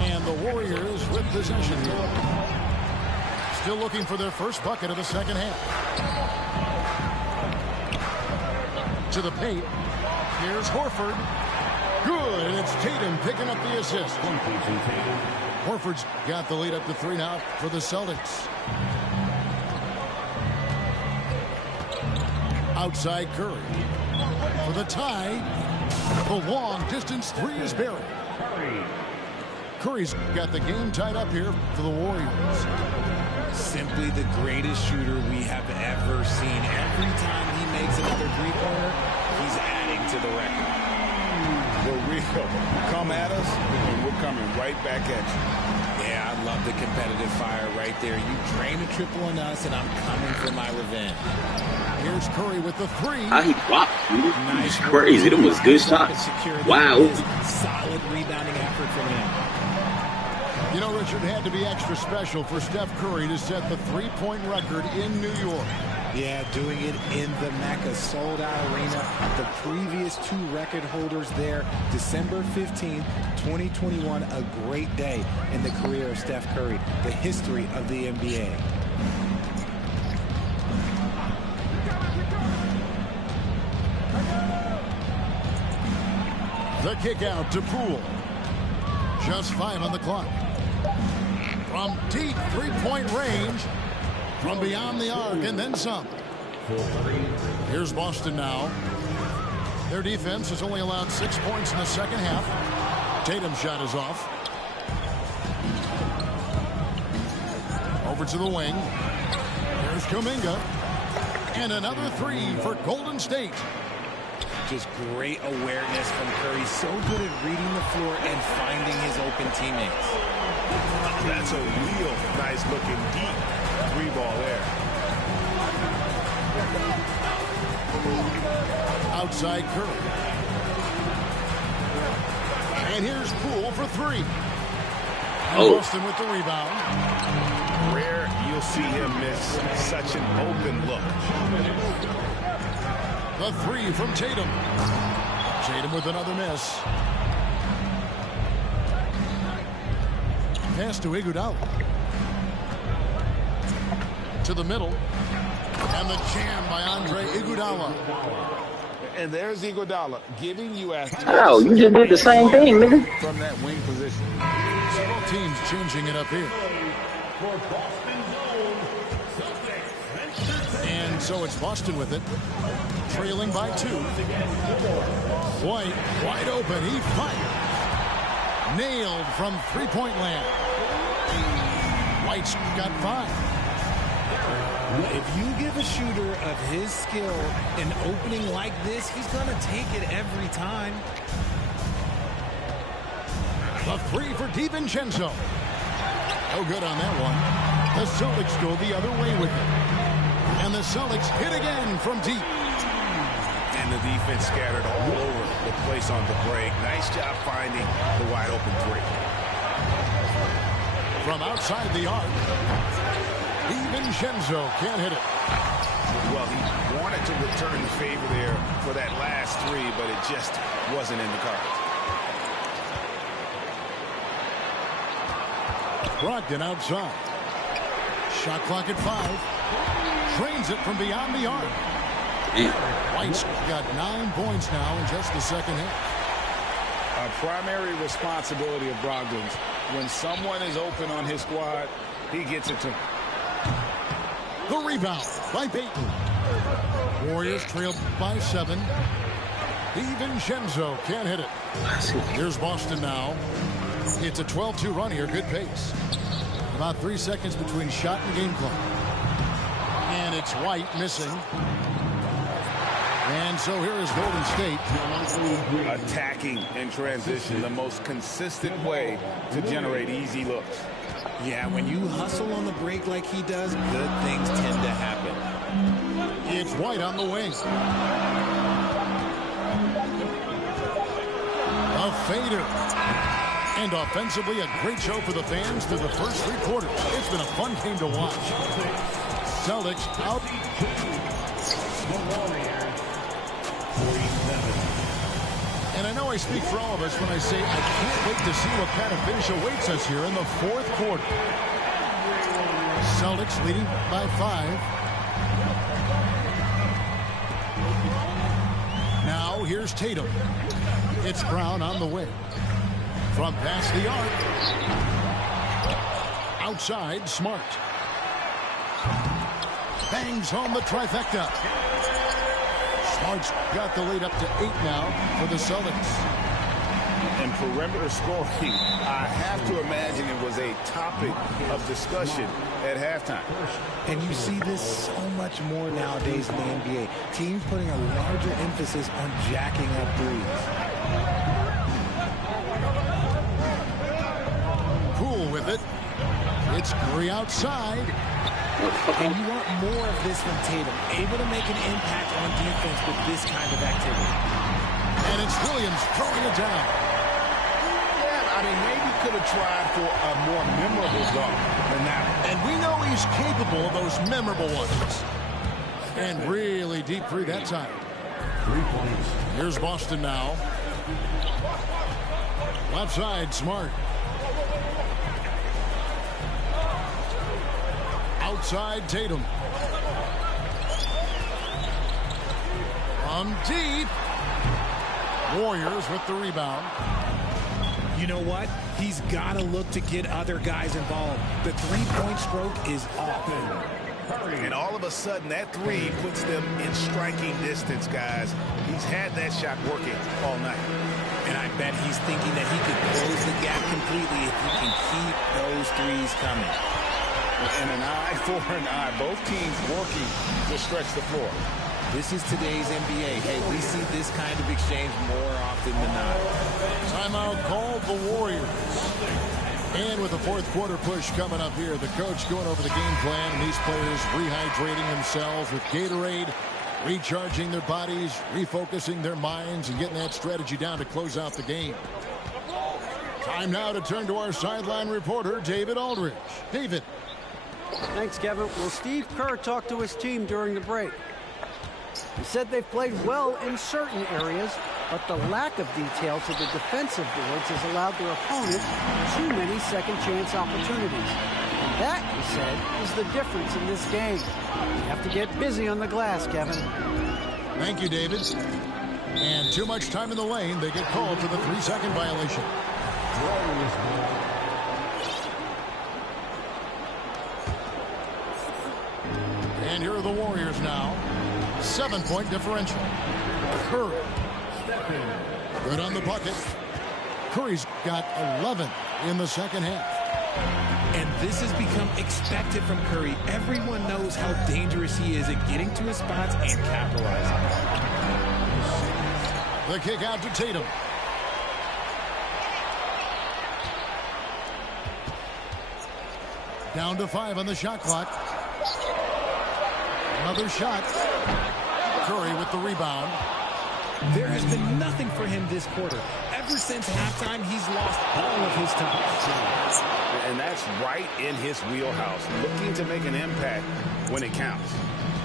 And the Warriors with possession here. Still looking for their first bucket of the second half. To the paint. Here's Horford. Good, and it's Tatum picking up the assist. Horford's got the lead up to 3 now for the Celtics. Outside Curry. For the tie. The long distance three is buried. Curry's got the game tied up here for the Warriors. Simply the greatest shooter we have ever seen. Every time he makes another three-pointer, he's adding to the record. We're real. Come at us, and we're coming right back at you. Yeah, I love the competitive fire right there. You drain a triple on us, and I'm coming for my revenge. Here's Curry with the three. How he blocked, dude. Nice. Crazy. Them was good shots. Wow. Solid rebounding effort from him. You know, Richard, had to be extra special for Steph Curry to set the three-point record in New York. Yeah, doing it in the Mecca sold-out arena. The previous two record holders there, December 15th, 2021, a great day in the career of Steph Curry, the history of the NBA. The kick out to Poole. Just 5 on the clock. From deep three-point range. From beyond the arc and then some. Here's Boston now. Their defense has only allowed 6 points in the second half. Tatum's shot is off. Over to the wing. Here's Kuminga. And another three for Golden State. Just great awareness from Curry. So good at reading the floor and finding his open teammates. That's a real nice-looking deep three ball there. Outside Curry. And here's Poole for three. Boston with the rebound. Rare you'll see him miss such an open look. The three from Tatum. Tatum with another miss. Pass to Iguodala. To the middle. And the jam by Andre Iguodala. And there's Iguodala giving you Oh, you just did the same thing, nigga. From that wing position. Both teams changing it up here. And so it's Boston with it. Trailing by 2. White, wide open. He fired. Nailed from three-point land. White's got 5. If you give a shooter of his skill an opening like this, he's going to take it every time. The three for DiVincenzo. No good on that one. The Celtics go the other way with it. And the Celtics hit again from deep. And the defense scattered all over the place on the break. Nice job finding the wide open three. From outside the arc. DiVincenzo can't hit it. Well, he wanted to return the favor there for that last three, but it just wasn't in the cards. Brogdon outside. Shot clock at 5. Trains it from beyond the arc. White's got 9 points now in just the second half. A primary responsibility of Brogdon's. When someone is open on his squad, he gets it to him. The rebound by Payton. Warriors trailed by 7. DiVincenzo can't hit it. Here's Boston now. It's a 12-2 run here. Good pace. About 3 seconds between shot and game clock. And it's White missing. And so here is Golden State. Attacking in transition, the most consistent way to generate easy looks. Yeah, when you hustle on the break like he does, good things tend to happen. It's White on the wing. A fader. And offensively, a great show for the fans through the first 3 quarters. It's been a fun game to watch. Celtics out. And I know I speak for all of us when I say I can't wait to see what kind of finish awaits us here in the 4th quarter. Celtics leading by 5. Now here's Tatum. It's Brown on the way. From past the arc. Outside, Smart. Bangs home the trifecta. Smart's got the lead up to 8 now for the Celtics. And perimeter scoring, I have to imagine it was a topic of discussion at halftime. And you see this so much more nowadays in the NBA. Teams putting a larger emphasis on jacking up threes. Poole with it. It's Curry outside. And you want more of this from Tatum, able to make an impact on defense with this kind of activity. And it's Williams throwing it down. Yeah, I mean, maybe could have tried for a more memorable dunk than that one. And we know he's capable of those memorable ones. And really deep 3 that time. 3 points. Here's Boston now. Left side, Smart. Outside, Tatum. From deep. Warriors with the rebound. You know what? He's got to look to get other guys involved. The three-point stroke is off. And all of a sudden, that three puts them in striking distance, guys. He's had that shot working all night. And I bet he's thinking that he could close the gap completely if he can keep those threes coming. And an eye for an eye. Both teams working to stretch the floor. This is today's NBA. Hey, we see this kind of exchange more often than not. Timeout called the Warriors. And with the fourth quarter push coming up here, the coach going over the game plan, and these players rehydrating themselves with Gatorade, recharging their bodies, refocusing their minds, and getting that strategy down to close out the game. Time now to turn to our sideline reporter, David Aldridge. David. Thanks, Kevin. Well, Steve Kerr talked to his team during the break. He said they've played well in certain areas, but the lack of detail to the defensive boards has allowed their opponent too many second-chance opportunities. And that, he said, is the difference in this game. You have to get busy on the glass, Kevin. Thank you, David. And too much time in the lane. They get called for the 3-second violation. And here are the Warriors now. 7-point differential. Curry. Good on the bucket. Curry's got 11 in the second half. And this has become expected from Curry. Everyone knows how dangerous he is at getting to his spots and capitalizing. The kick out to Tatum. Down to 5 on the shot clock. Another shot. Curry with the rebound. There has been nothing for him this quarter. Ever since halftime, he's lost all of his time. And that's right in his wheelhouse, looking to make an impact when it counts.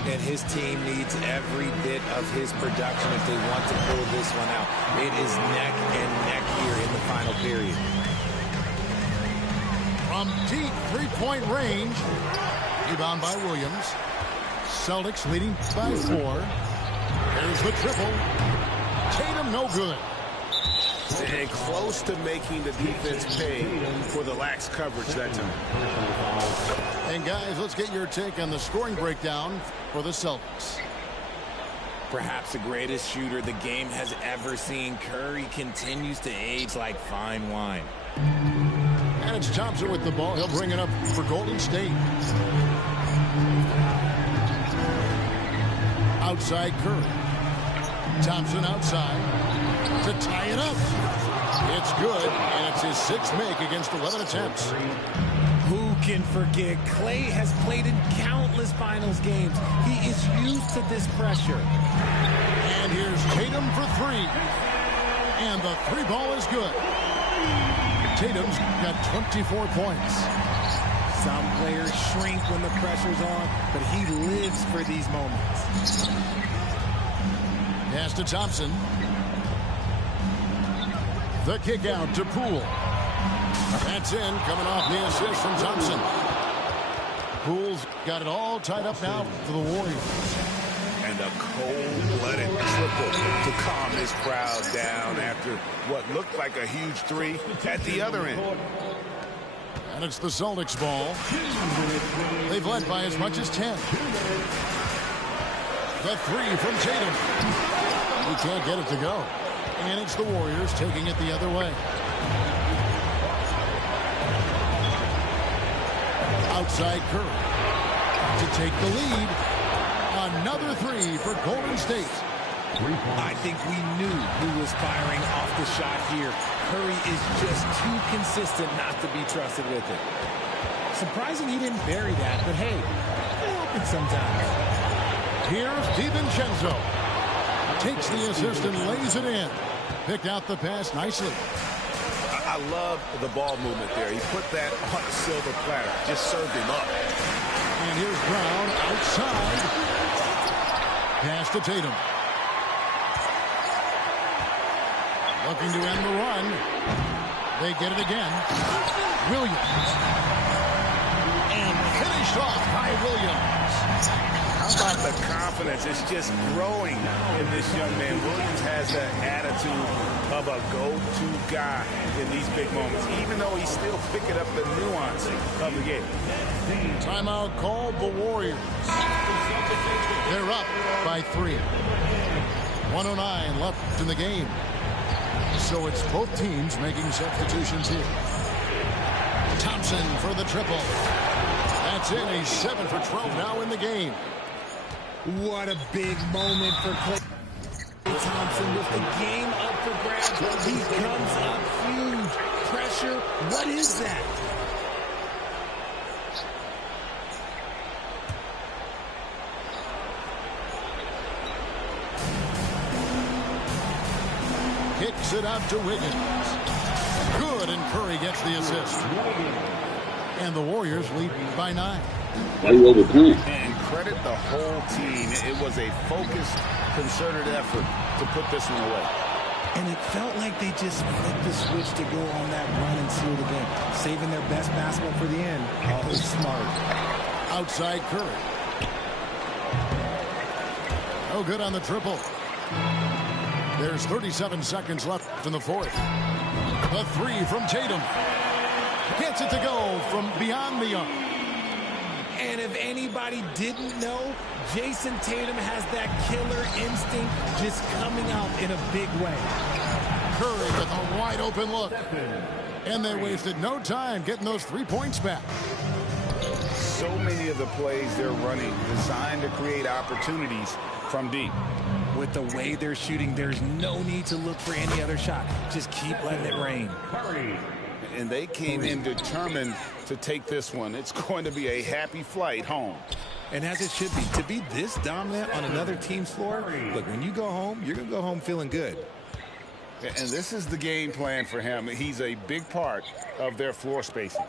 And his team needs every bit of his production if they want to pull this one out. It is neck and neck here in the final period. From deep three-point range. Rebound by Williams. Celtics leading by 4. There's the triple. Tatum no good. And close to making the defense pay for the lax coverage that time. And guys, let's get your take on the scoring breakdown for the Celtics. Perhaps the greatest shooter the game has ever seen. Curry continues to age like fine wine. And it's Thompson with the ball. He'll bring it up for Golden State. Outside Curry. Thompson outside to tie it up. It's good, and it's his 6th make against 11 attempts. Who can forget? Clay has played in countless finals games. He is used to this pressure. And here's Tatum for 3. And the 3 ball is good. Tatum's got 24 points. Some players shrink when the pressure's on, but he lives for these moments. Pass to Thompson. The kick out to Poole. That's in, coming off the assist from Thompson. Poole's got it all tied up now for the Warriors. And a cold-blooded triple to calm his crowd down after what looked like a huge 3 at the other end. And it's the Celtics ball. They've led by as much as 10. The 3 from Tatum. He can't get it to go. And it's the Warriors taking it the other way. Outside Curry to take the lead. Another 3 for Golden State. I think we knew who was firing off the shot here. Curry is just too consistent not to be trusted with it. Surprising he didn't bury that, but hey, it happens sometimes. Here's DiVincenzo. Takes the assist and lays it in. Picked out the pass nicely. I love the ball movement there. He put that on a silver platter. Just served him up. And here's Brown outside. Pass to Tatum. Looking to end the run. They get it again. Williams. And finished off by Williams. How about the confidence? It's just growing in this young man. Williams has the attitude of a go-to guy in these big moments, even though he's still picking up the nuance of the game. Timeout called the Warriors. They're up by 3. 1:09 left in the game. So it's both teams making substitutions here. Thompson for the triple. That's in. He's 7 for 12 now in the game. What a big moment for Klay Thompson with the game up for grabs. He comes up huge. Pressure. What is that? Kicks it out to Wiggins. Good, and Curry gets the assist. And the Warriors lead by 9. And credit the whole team. It was a focused, concerted effort to put this one away. And it felt like they just flipped the switch to go on that run and seal the game, saving their best basketball for the end. Oh, smart. Outside Curry. Oh, good on the triple. There's 37 seconds left in the fourth. A 3 from Tatum. Gets it to go from beyond the arc. And if anybody didn't know, Jason Tatum has that killer instinct just coming out in a big way. Curry with a wide open look. And they wasted no time getting those 3 points back. So many of the plays they're running designed to create opportunities from deep. With the way they're shooting, there's no need to look for any other shot. Just keep letting it rain. And they came in determined to take this one. It's going to be a happy flight home. And as it should be, to be this dominant on another team's floor, look, when you go home, you're going to go home feeling good. And this is the game plan for him. He's a big part of their floor spacing.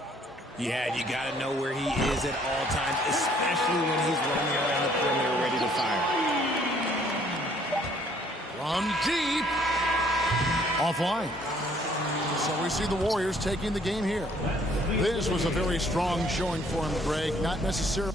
Yeah, you got to know where he is at all times, especially when he's running around the perimeter ready to fire. From deep. Offline. So we see the Warriors taking the game here. This was a very strong showing for him, Greg. Not necessarily.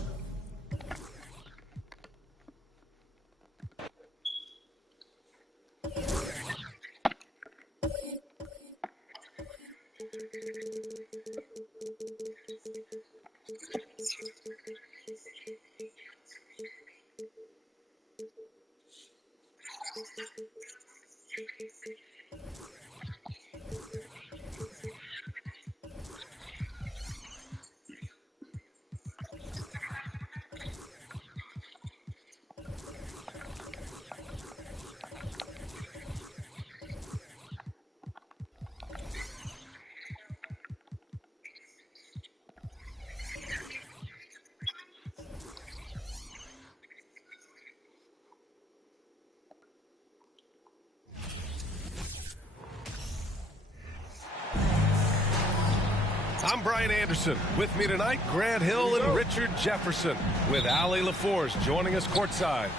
I'm Brian Anderson. With me tonight, Grant Hill and Richard Jefferson, with Allie LaForce joining us courtside.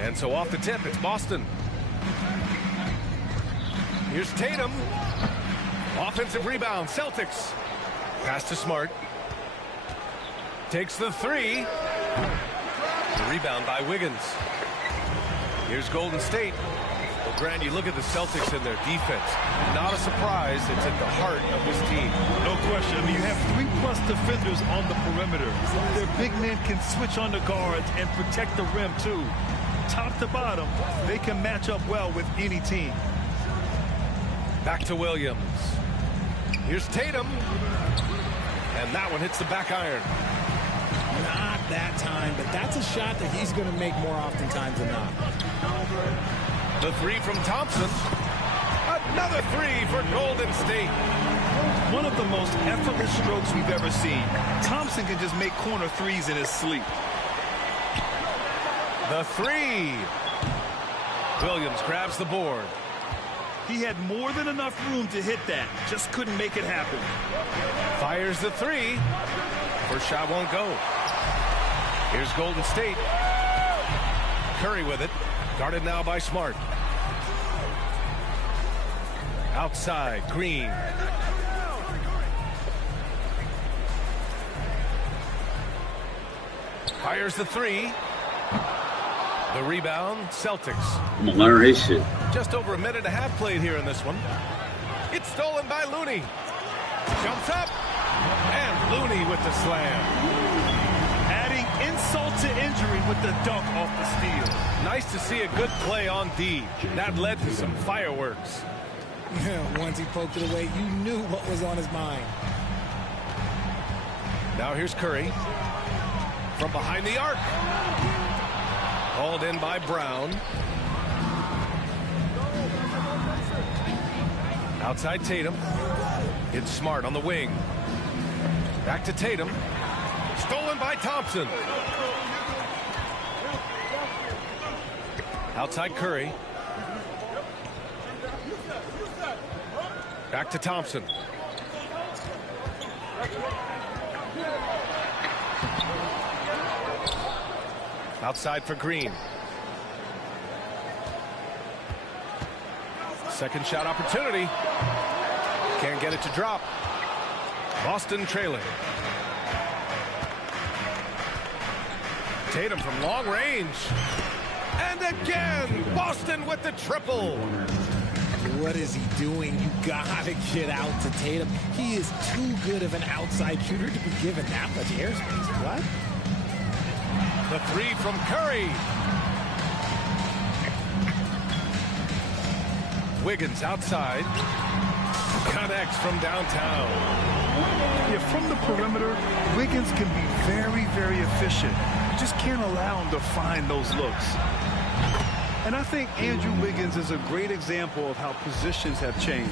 And so off the tip, it's Boston. Here's Tatum. Offensive rebound, Celtics. Pass to Smart. Takes the 3. The rebound by Wiggins. Here's Golden State. Well, Grant, you look at the Celtics and their defense. Not a surprise. It's at the heart of this team. No question. I mean, you have 3+ defenders on the perimeter. Their big men can switch on the guards and protect the rim, too. Top to bottom, they can match up well with any team. Back to Williams. Here's Tatum. And that one hits the back iron. Not that time, but that's a shot that he's going to make more oftentimes than not. The 3 from Thompson. Another 3 for Golden State. One of the most effortless strokes we've ever seen. Thompson can just make corner threes in his sleep. The 3. Williams grabs the board. He had more than enough room to hit that. Just couldn't make it happen. Fires the 3. First shot won't go. Here's Golden State. Curry with it. Guarded now by Smart. Outside, Green. Fires the 3. The rebound, Celtics. I'm gonna learn his shit. Just over a minute and a half played here in this one. It's stolen by Looney. Jumps up. And Looney with the slam. Adding insult to injury with the dunk off the steal. Nice to see a good play on D. That led to some fireworks. Once he poked it away, you knew what was on his mind. Now here's Curry. from behind the arc. Called in by Brown. Outside Tatum. It's Smart on the wing. Back to Tatum. Stolen by Thompson. Outside Curry. Back to Thompson. Outside for Green. Second shot opportunity. Can't get it to drop. Boston trailing. Tatum from long range. And again, Boston with the triple. What is he doing? You gotta get out to Tatum. He is too good of an outside shooter to be given that much airspace. What? The three from Curry. Wiggins outside. Connects from downtown. Yeah, from the perimeter, Wiggins can be very, very efficient. You just can't allow him to find those looks. And I think Andrew Wiggins is a great example of how positions have changed.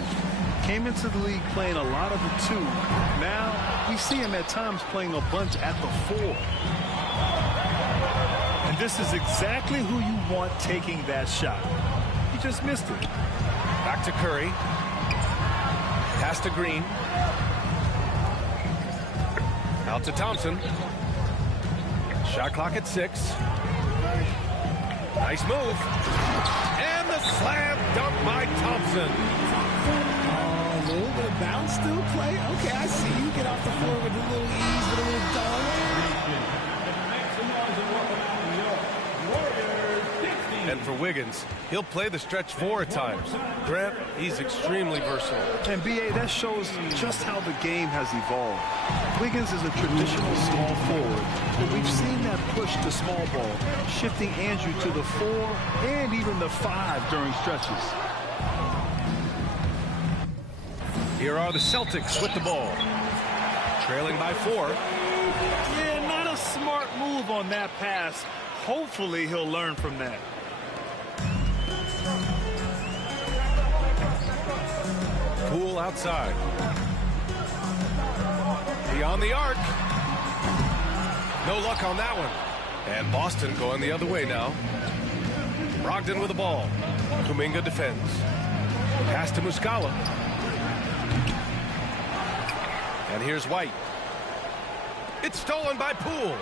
Came into the league playing a lot of the 2. Now we see him at times playing a bunch at the 4. And this is exactly who you want taking that shot. He just missed it. Back to Curry. Pass to Green. Out to Thompson. Shot clock at 6. Nice move. And the slam dunk by Thompson. Oh, a little bit of bounce still play. Okay, I see you get off the floor with a little ease, with a little dunk. And for Wiggins, he'll play the stretch 4 at times. Grant, he's extremely versatile. And B.A., that shows just how the game has evolved. Wiggins is a traditional small forward, but we've seen that push to small ball, shifting Andrew to the 4 and even the 5 during stretches. Here are the Celtics with the ball. Trailing by 4. Yeah, not a smart move on that pass. Hopefully he'll learn from that. Poole outside. Beyond the arc. No luck on that one. And Boston going the other way now. Brogdon with the ball. Kuminga defends. Pass to Muscala. And here's White. It's stolen by Poole.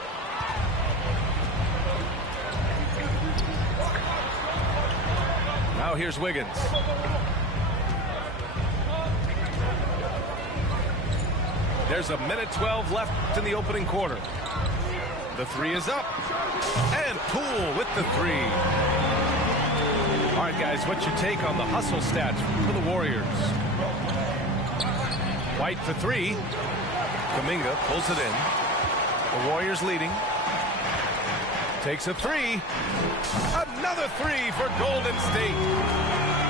Now here's Wiggins. There's a minute 12 left in the opening quarter. The 3 is up. And Poole with the 3. All right, guys, what's your take on the hustle stats for the Warriors? White for 3. Kuminga pulls it in. The Warriors leading. Takes a 3. Another 3 for Golden State.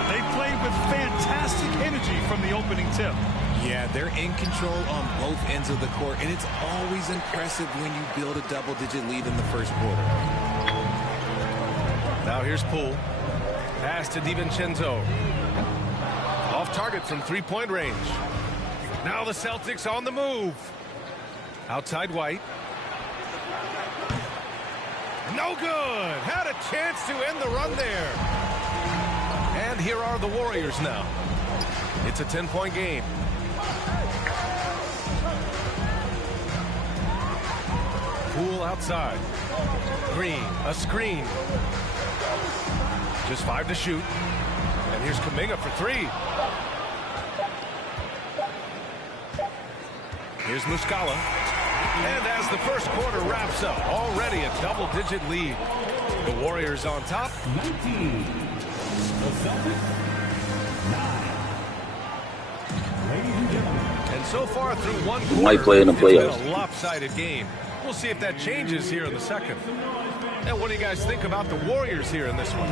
They played with fantastic energy from the opening tip. Yeah, they're in control on both ends of the court, and it's always impressive when you build a double-digit lead in the first quarter. Now here's Poole. Pass to DiVincenzo. Off target from three-point range. Now the Celtics on the move. Outside White. No good. Had a chance to end the run there. And here are the Warriors now. It's a 10-point game. Poole outside. Green, a screen. Just 5 to shoot. And here's Kuminga for 3. Here's Muscala. And as the first quarter wraps up, already a double-digit lead. The Warriors on top. 19. The Celtics, 9. Ladies and gentlemen. And so far through one quarter, Might play in the playoffs. it's been a lopsided game. We'll see if that changes here in the second. And what do you guys think about the Warriors here in this one?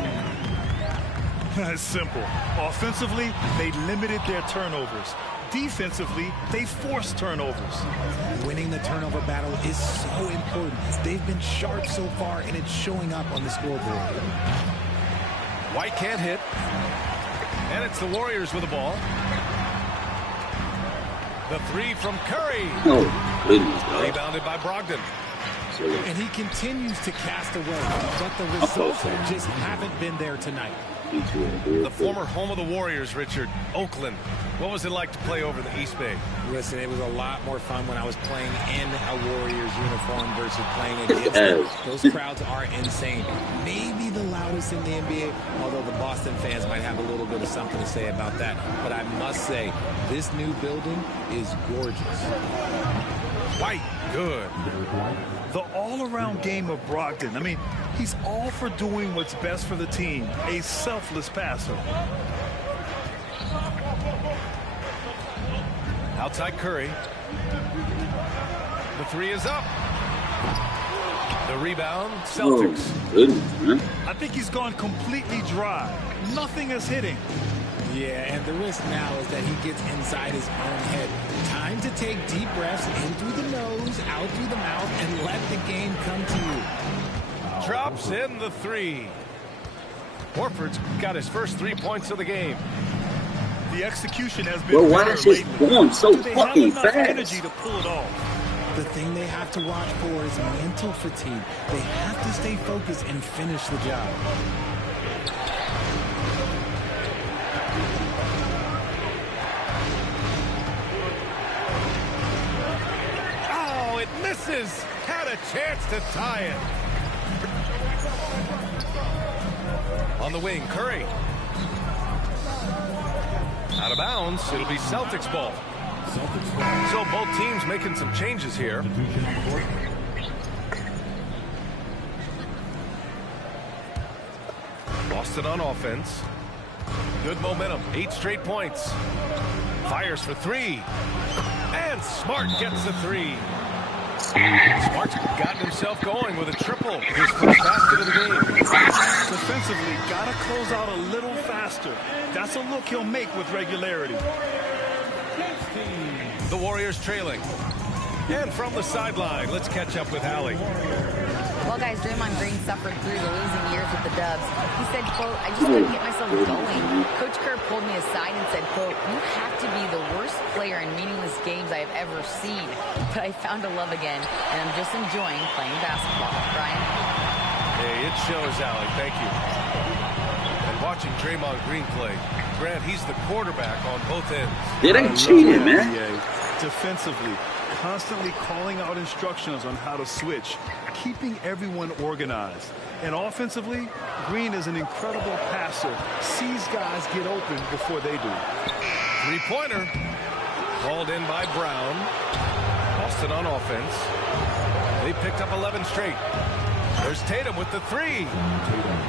It's simple. Offensively, they limited their turnovers. defensively, they force turnovers. Winning the turnover battle is so important. They've been sharp so far, and it's showing up on the scoreboard. White can't hit. And it's the Warriors with the ball. The three from Curry. Oh, goodness, God. Rebounded by Brogdon. And he continues to cast away, but the results just haven't been there tonight. The former home of the Warriors, Richard, Oakland. What was it like to play over in the East Bay? Listen, it was a lot more fun when I was playing in a Warriors uniform versus playing against them. Those crowds are insane. Maybe the loudest in the NBA, although the Boston fans might have a little bit of something to say about that. But I must say, this new building is gorgeous. White, good. The all-around game of Brogdon. I mean, he's all for doing what's best for the team. A selfless passer. Outside Curry. The three is up. The rebound, Celtics. Oh, goodness, I think he's gone completely dry. Nothing is hitting. Yeah, and the risk now is that he gets inside his own head. Time to take deep breaths in through the nose, out through the mouth, and let the game come to you. Drops in the three. Horford's got his first 3 points of the game. The execution has been bro, why is this going so fucking fast? Energy to pull it off. The thing they have to watch for is mental fatigue. They have to stay focused and finish the job. Oh, it misses. Had a chance to tie it. On the wing, Curry. Out of bounds. It'll be Celtics ball. So both teams making some changes here. Boston on offense. Good momentum. 8 straight points. Fires for 3. And Smart gets the 3. Smart's gotten himself going with a triple. His first basket of the game. Defensively, got to close out a little faster. That's a look he'll make with regularity. The Warriors trailing. And from the sideline, let's catch up with Allie. Well, guys, Draymond Green suffered through the losing years with the Dubs. He said, quote, I just couldn't get myself going. Coach Kerr pulled me aside and said, quote, you have to be the worst player in meaningless games I have ever seen. But I found a love again, and I'm just enjoying playing basketball. Brian? Hey, it shows, Allie. Thank you. And watching Draymond Green play, Grant, he's the quarterback on both ends. It ain't cheating, man. Defensively, constantly calling out instructions on how to switch, keeping everyone organized. And offensively, Green is an incredible passer. Sees guys get open before they do. 3-pointer. Called in by Brown. Boston on offense. They picked up 11 straight. There's Tatum with the 3.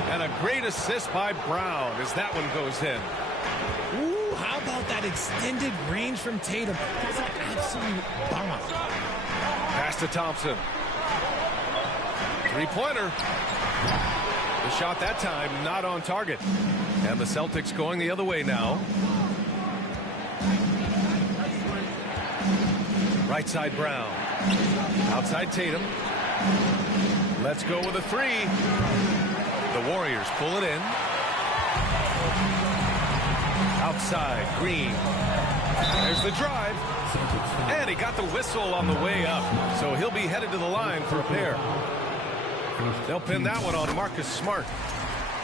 And a great assist by Brown as that one goes in. Ooh, how about that extended range from Tatum? That's an absolute bomb. Pass to Thompson. 3-pointer. The shot that time not on target. And the Celtics going the other way now. Right side Brown. Outside Tatum. Let's go with a 3. The Warriors pull it in. Outside Green. There's the drive. And he got the whistle on the way up. So he'll be headed to the line for a pair. They'll pin that one on Marcus Smart.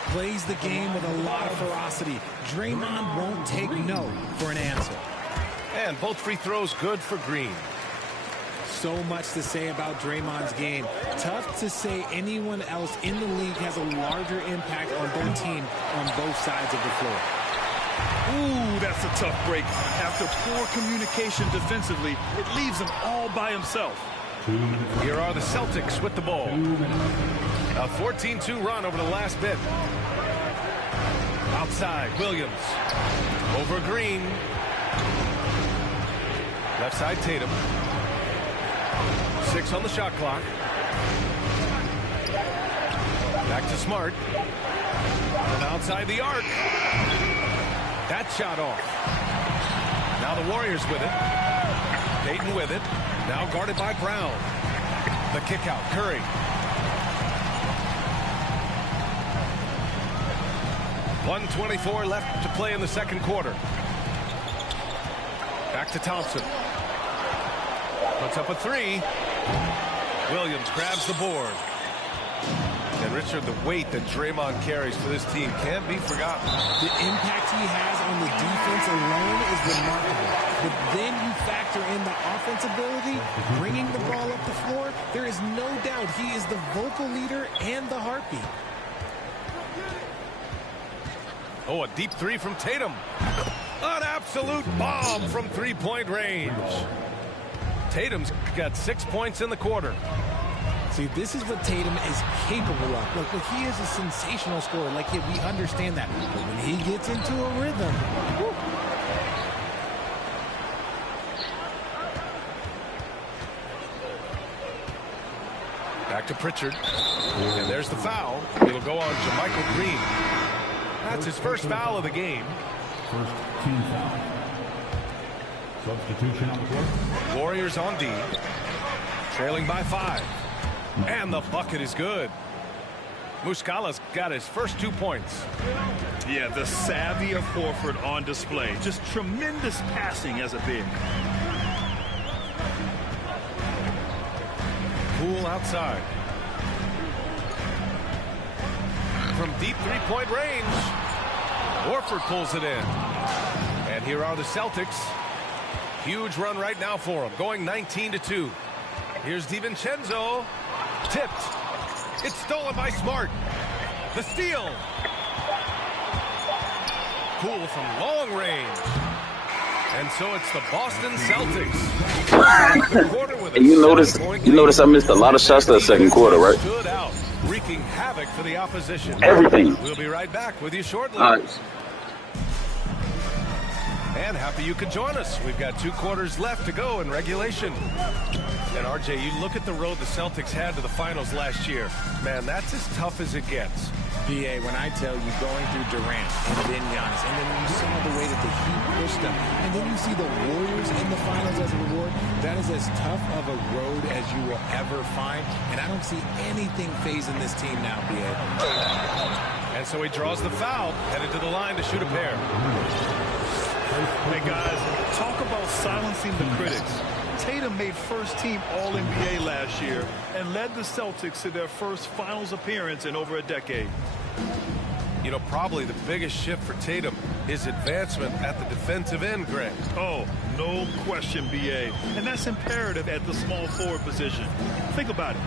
Plays the game with a lot of ferocity. Draymond won't take no for an answer. And both free throws good for Green. So much to say about Draymond's game. Tough to say anyone else in the league has a larger impact on their team on both sides of the floor. Ooh, that's a tough break. After poor communication defensively, it leaves him all by himself. Here are the Celtics with the ball. A 14-2 run over the last bit. Outside, Williams. Over Green. Left side, Tatum. 6 on the shot clock. Back to Smart. And outside the arc. That shot off. Now the Warriors with it. Payton with it. Now guarded by Brown. The kick out. Curry. 1:24 left to play in the second quarter. Back to Thompson. Puts up a three. Williams grabs the board. And Richard, the weight that Draymond carries for this team can't be forgotten. The impact he has on the defense alone is remarkable. But then you factor in the offense ability, bringing the ball up the floor. There is no doubt he is the vocal leader and the heartbeat. Oh, a deep three from Tatum. An absolute bomb from three-point range. Tatum's got 6 points in the quarter. See, this is what Tatum is capable of. Look, he is a sensational scorer. Like, we understand that. But when he gets into a rhythm, whew. Back to Pritchard. And there's the foul. It'll go on JaMychal Green. That's his first foul of the game. First team foul. Substitution on the court. Warriors on D. Trailing by 5. And the bucket is good. Muscala's got his first 2 points. Yeah, the savvy of Horford on display. Just tremendous passing as a big. Poole outside. From deep three-point range. Horford pulls it in. And here are the Celtics. Huge run right now for them. Going 19-2. Here's DiVincenzo. Tipped. It's stolen by Smart. The steal. Poole from long range. And so it's the Boston Celtics. You notice I missed a lot of shots that second quarter, right? Stood out, wreaking havoc for the opposition. Everything. We'll be right back with you shortly. And happy you could join us. We've got 2 quarters left to go in regulation. And RJ, you look at the road the Celtics had to the finals last year. Man, that's as tough as it gets. BA, when I tell you going through Durant and then Giannis, and then you saw the way that the Heat pushed them, and then you see the Warriors in the finals as a reward, that is as tough of a road as you will ever find. And I don't see anything phasing this team now, BA. And so he draws the foul, headed to the line to shoot a pair. Hey, guys, talk about silencing the critics. Tatum made first-team All-NBA last year and led the Celtics to their first finals appearance in over a decade. You know, probably the biggest shift for Tatum is advancement at the defensive end, Greg. Oh, no question, B.A. And that's imperative at the small forward position. Think about it.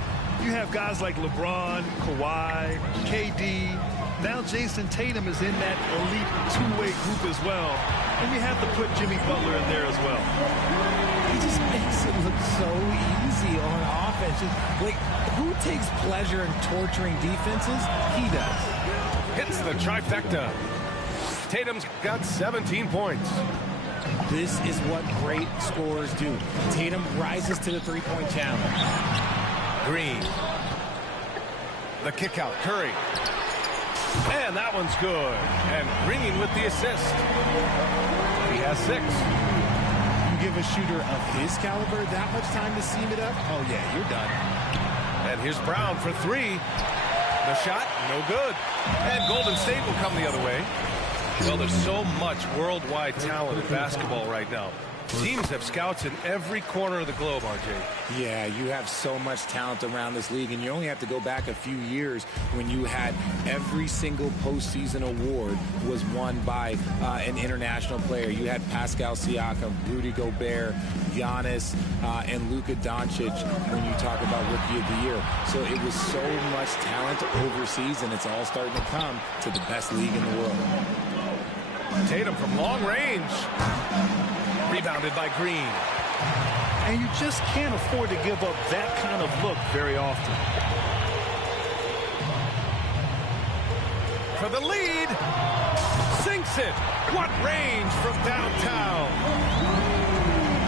You have guys like LeBron, Kawhi, KD. Now Jason Tatum is in that elite two-way group as well. And you have to put Jimmy Butler in there as well. He just makes it look so easy on offense. Like, who takes pleasure in torturing defenses? He does. Hits the trifecta. Tatum's got 17 points. This is what great scorers do. Tatum rises to the three-point challenge. Green. The kick out. Curry. And that one's good. And Green with the assist. He has 6. You give a shooter of his caliber that much time to seam it up? Oh, yeah, you're done. And here's Brown for 3. The shot, no good. And Golden State will come the other way. Well, there's so much worldwide talent in basketball right now. Teams have scouts in every corner of the globe, RJ. Yeah, you have so much talent around this league, and you only have to go back a few years when you had every single postseason award was won by an international player. You had Pascal Siakam, Rudy Gobert, Giannis, and Luka Doncic when you talk about Rookie of the Year. So it was so much talent overseas, and it's all starting to come to the best league in the world. Tatum from long range. Rebounded by Green. And you just can't afford to give up that kind of look very often. For the lead. Sinks it. What range from downtown.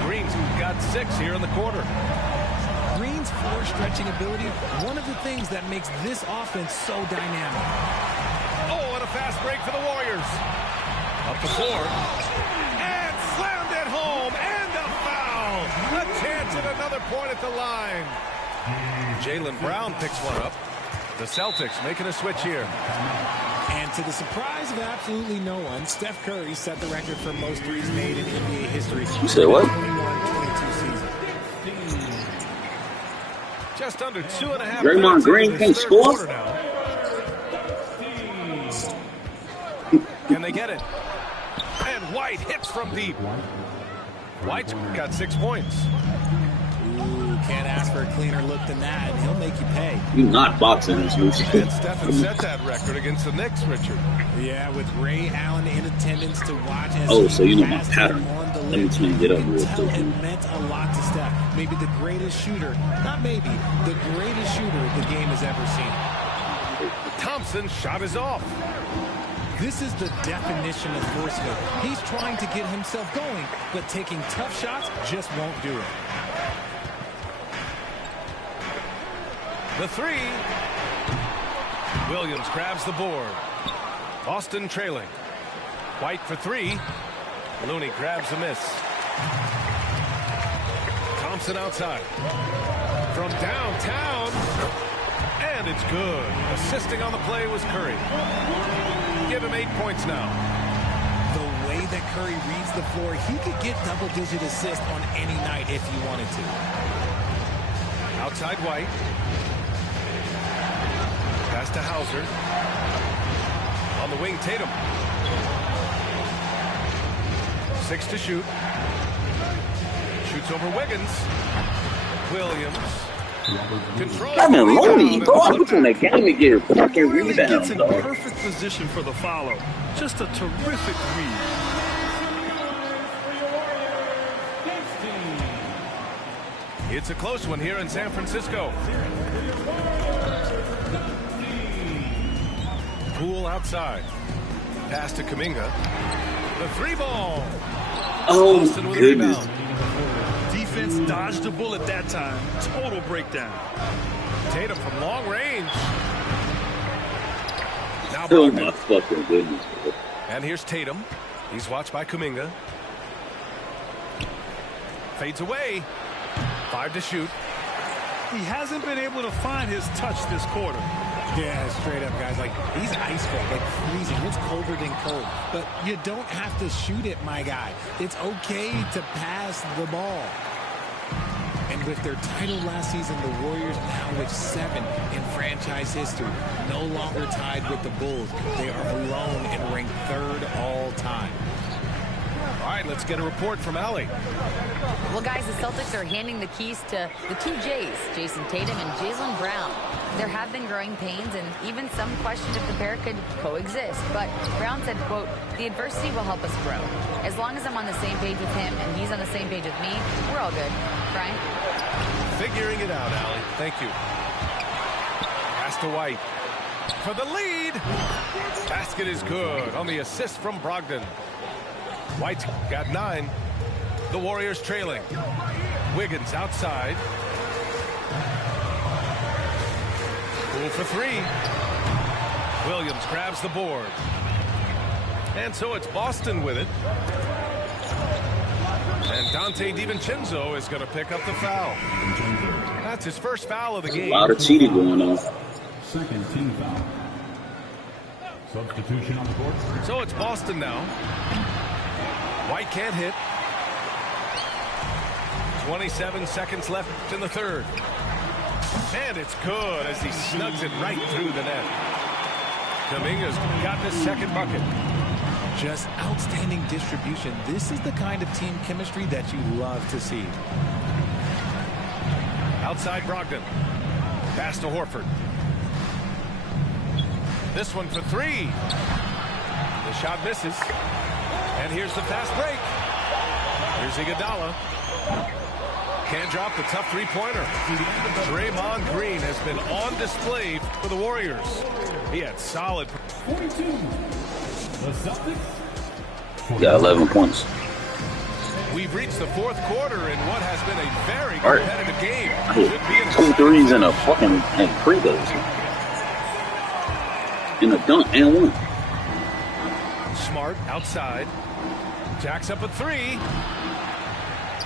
Green's got 6 here in the quarter. Green's floor stretching ability, one of the things that makes this offense so dynamic. Oh, and a fast break for the Warriors. Up the floor. And slammed it home. A chance at another point at the line. Jaylen Brown picks one up. The Celtics making a switch here. And to the surprise of absolutely no one, Steph Curry set the record for most threes made in NBA history. You say what? 21-22 season. Just under 2.5 Draymond minutes Green into can't this third score? quarter now. Can they get it? And White hits from deep. White's got 6 points. Ooh, can't ask for a cleaner look than that, and he'll make you pay. You're not boxing this loose. And Stephen set that record against the Knicks, Richard. Yeah, with Ray Allen in attendance to watch as Oh, so you know my passed pattern. him on the Let me lip. clean it up You can real tell quick. it meant a lot to Steph. Maybe the greatest shooter, not maybe, the greatest shooter the game has ever seen. Thompson's shot is off. This is the definition of forceman. He's trying to get himself going, but taking tough shots just won't do it. The three. Williams grabs the board. Boston trailing. White for three. Looney grabs a miss. Thompson outside. From downtown. And it's good. Assisting on the play was Curry. Give him 8 points now. The way that Curry reads the floor, he could get double-digit assists on any night if he wanted to. Outside White. Pass to Hauser. On the wing, Tatum. 6 to shoot. Shoots over Wiggins. Williams. Control. Kevin Looney, bro. I was in the game to get a fucking Really gets rebound, in dog. perfect position for the follow. Just a terrific read. It's a close one here in San Francisco. Poole outside. Pass to Kuminga. The three ball. Oh, Boston with a goodness. rebound. Defense dodged the bullet that time. Total breakdown. Tatum from long range. Now Oh, Brogdon. my fucking goodness, bro. And here's Tatum. He's watched by Kuminga. Fades away. 5 to shoot. He hasn't been able to find his touch this quarter. Yeah, straight up, guys. Like, he's ice cold, like freezing. It's colder than cold. But you don't have to shoot it, my guy. It's okay to pass the ball. And with their title last season, the Warriors now with 7 in franchise history. No longer tied with the Bulls. They are alone and ranked 3rd all time. All right, let's get a report from Allie. Well, guys, the Celtics are handing the keys to the two J's, Jason Tatum and Jaylen Brown. There have been growing pains, and even some question if the pair could coexist. But Brown said, quote, "The adversity will help us grow. As long as I'm on the same page with him and he's on the same page with me, we're all good." Brian? Figuring it out, Allie. Thank you. Pass to White. For the lead. Basket is good on the assist from Brogdon. White's got 9. The Warriors trailing. Wiggins outside. Poole for 3. Williams grabs the board. And so it's Boston with it. And Dante DiVincenzo is going to pick up the foul. That's his first foul of the game. A lot of cheating going on. Second team foul. Substitution on the court. So it's Boston now. White can't hit. 27 seconds left in the third. And it's good as he snugs it right through the net. Kuminga's got the second bucket. Just outstanding distribution. This is the kind of team chemistry that you love to see. Outside Brogdon. Pass to Horford. This one for 3. The shot misses. And here's the fast break. Here's Iguodala. Can't drop the tough three-pointer. Draymond Green has been on display for the Warriors. He had solid. 42. The Celtics. Got 11 points. We've reached the fourth quarter in what has been a very All right. competitive game. I Should be hit an 2 threes and a fucking free throws. And a dunk and one. Smart outside. Jacks up a 3.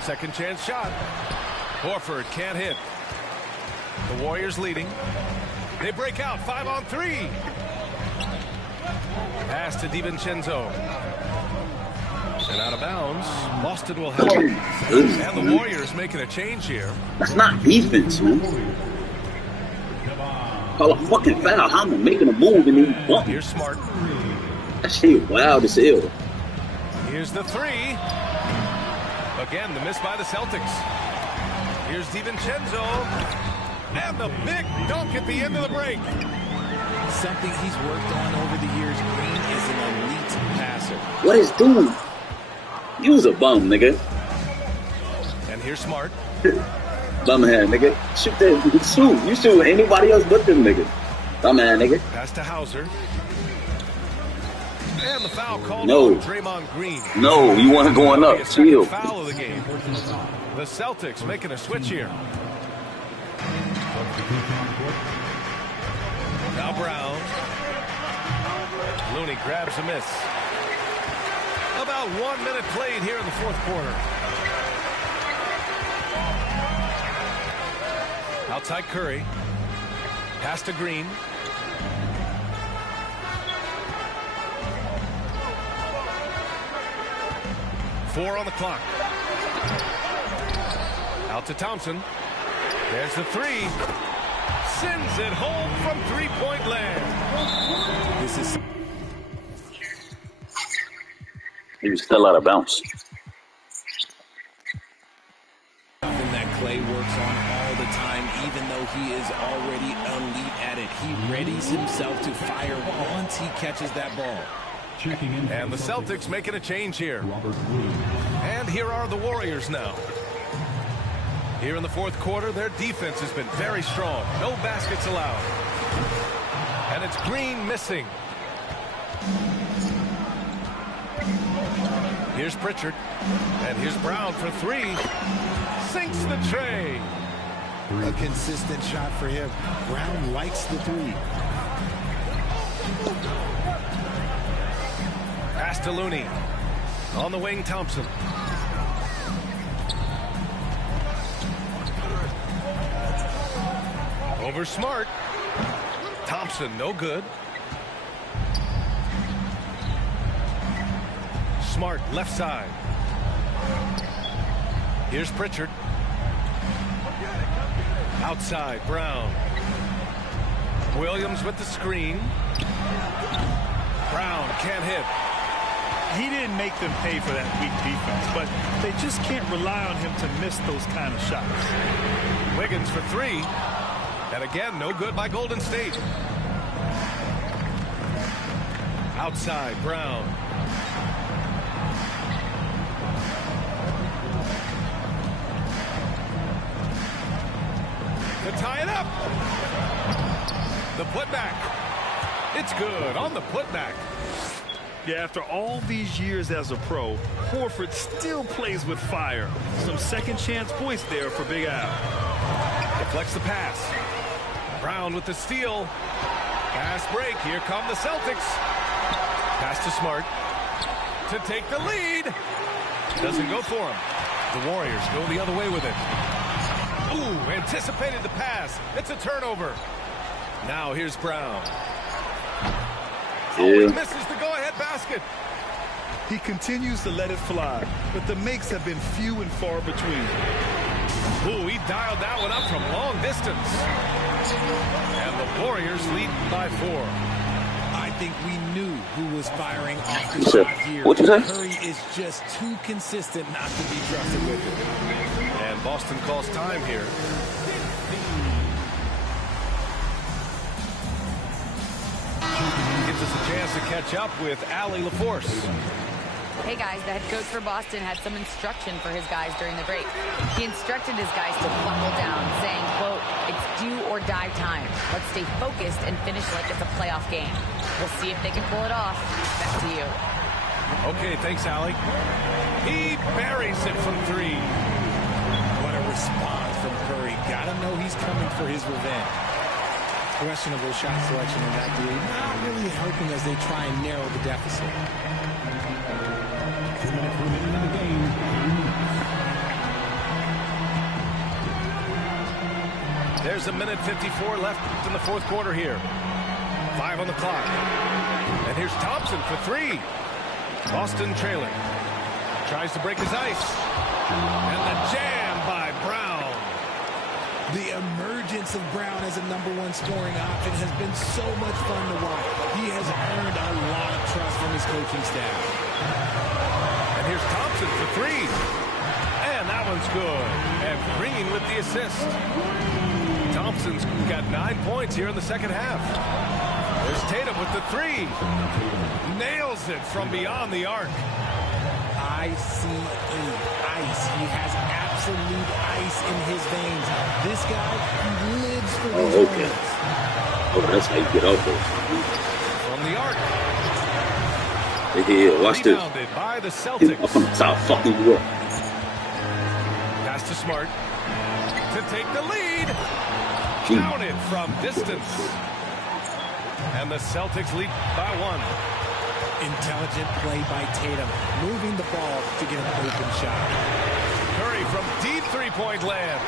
Second chance shot. Horford can't hit. The Warriors leading. They break out 5-on-3. Pass to DiVincenzo. And out of bounds. Boston will have it. And the Warriors making a change here. That's not defense, man. Call a fucking foul. How am I making a move and then bump? Here's Smart. That shit wild as hell. Here's the three. Again, the miss by the Celtics. Here's DiVincenzo. And the big dunk at the end of the break. Something he's worked on over the years. Green is an elite passer. What is doing? You was a bum, nigga. And here's Smart. Bum head, nigga. Shoot that. Shoot. You shoot anybody else but them, nigga. Bum head, nigga. Pass to Hauser. And the foul called no. on Draymond Green. No, you want to go on up. Chill. Foul of the game. The Celtics making a switch here. Now Brown. Looney grabs a miss. About 1 minute played here in the fourth quarter. Outside Curry. Pass to Green. Four on the clock. Out to Thompson. There's the three. Sends it home from three-point land. This is... He was still out of bounds. Something that Clay works on all the time, even though he is already elite at it. He readies himself to fire once he catches that ball. And the Celtics making a change here. And here are the Warriors now. Here in the fourth quarter, their defense has been very strong. No baskets allowed. And it's Green missing. Here's Pritchard. And here's Brown for three. Sinks the tray. A consistent shot for him. Brown likes the three. Pass to Looney. On the wing, Thompson. Over Smart. Thompson, no good. Smart, left side. Here's Pritchard. Outside, Brown. Williams with the screen. Brown can't hit. He didn't make them pay for that weak defense, but they just can't rely on him to miss those kind of shots. Wiggins for three. And again, no good by Golden State. Outside, Brown. To tie it up. The putback. It's good on the putback. Yeah, after all these years as a pro, Horford still plays with fire. Some second chance points there for Big Al. Deflects the pass. Brown with the steal. Pass break. Here come the Celtics. Pass to Smart. To take the lead. Doesn't go for him. The Warriors go the other way with it. Ooh, anticipated the pass. It's a turnover. Now here's Brown. Oh, he misses the go-ahead basket. He continues to let it fly, but the makes have been few and far between. Ooh, he dialed that one up from long distance. And the Warriors lead by 4. I think we knew who was firing off the shot here. What'd you say? Curry is just too consistent not to be trusted with it. And Boston calls time here. Gives us a chance to catch up with Allie LaForce. Hey guys, the head coach for Boston had some instruction for his guys during the break. He instructed his guys to buckle down, saying, quote, "It's do or die time. Let's stay focused and finish like it's a playoff game. We'll see if they can pull it off." Back to you. Okay, thanks, Allie. He buries it from 3. What a response from Curry. Gotta know he's coming for his revenge. Questionable shot selection in that game. Not really helping as they try and narrow the deficit. 2 minutes remaining in the game. There's a minute 54 left in the fourth quarter here. 5 on the clock. And here's Thompson for 3. Boston trailing. Tries to break his ice. And the jam by Brown. The emergence of Brown as a #1 scoring option has been so much fun to watch. He has earned a lot of trust from his coaching staff. And here's Thompson for 3. And that one's good. And Green with the assist. Thompson's got 9 points here in the second half. There's Tatum with the 3. Nails it from beyond the arc. ICE. He has absolute ice in his veins. This guy, he lives for these moments. Oh, that's how you get out there. From the arc. Yeah, watch this. Rebounded by the Celtics. I'm gonna stop fucking you up. Pass to Smart. To take the lead. Counted from distance. And the Celtics lead by 1. Intelligent play by Tatum, moving the ball to get an open shot. Curry from deep three-point land.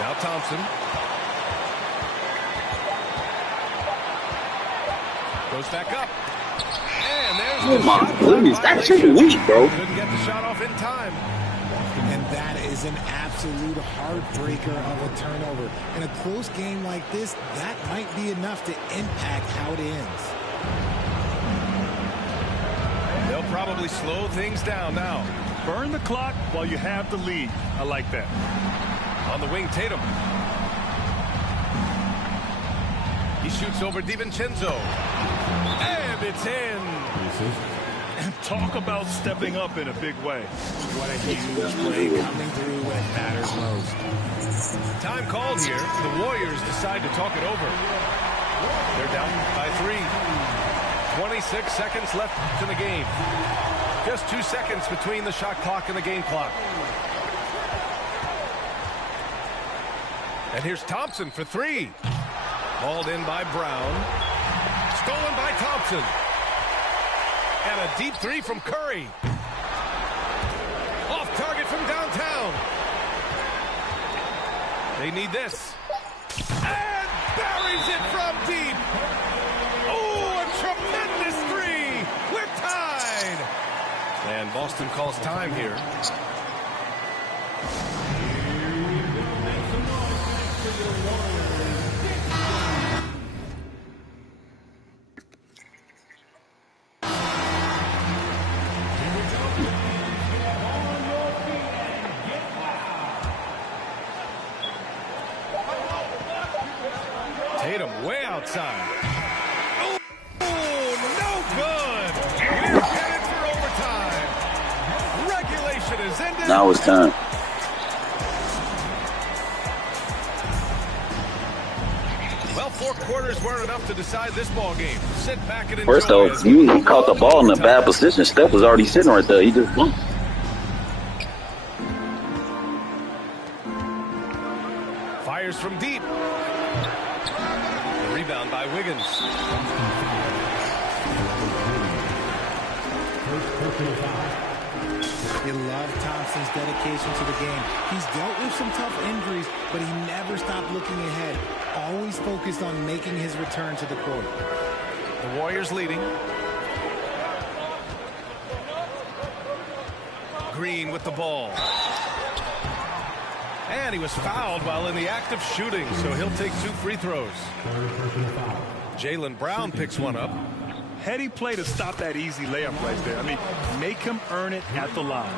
Now Thompson. Goes back up. And there's Oh my goodness, that shit weak, bro. Couldn't get the shot off in time. And that is an absolute heartbreaker of a turnover. In a close game like this, that might be enough to impact how it ends. They'll probably slow things down now. Burn the clock while you have the lead. I like that. On the wing, Tatum. He shoots over DiVincenzo. And it's in. Talk about stepping up in a big way. What a huge play coming through when it matters most. Time called here. The Warriors decide to talk it over. They're down by 3. 26 seconds left in the game. Just 2 seconds between the shot clock and the game clock. And here's Thompson for 3. Hauled in by Brown. Stolen by Thompson. And a deep 3 from Curry. Off target from downtown. They need this. And buries it from deep. Oh, a tremendous 3. We're tied. And Boston calls time here. Tatum way outside. Oh, no good. We're headed for overtime. Regulation is ended. Now it's time. Well, 4 quarters weren't enough to decide this ball game. Sit back and enjoy. First off, he caught the ball in a bad position. Steph was already sitting right there. He just bumped. Fires from deep. Rebound by Wiggins. You love Thompson's dedication to the game. He's dealt with some tough injuries, but he never stopped looking ahead. Always focused on making his return to the court. The Warriors leading. Green with the ball. And he was fouled while in the act of shooting, so he'll take 2 free throws. Jaylen Brown picks one up. Heady play to stop that easy layup right there. I mean, make him earn it at the line.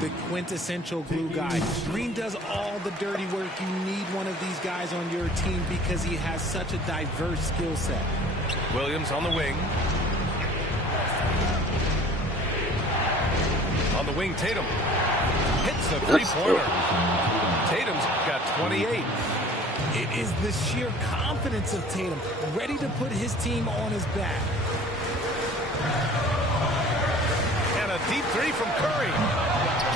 The quintessential glue guy. Green does all the dirty work. You need one of these guys on your team because he has such a diverse skill set. Williams on the wing. On the wing, Tatum hits the three-pointer. Tatum's got 28. It is the sheer confidence of Tatum, ready to put his team on his back. And a deep 3 from Curry.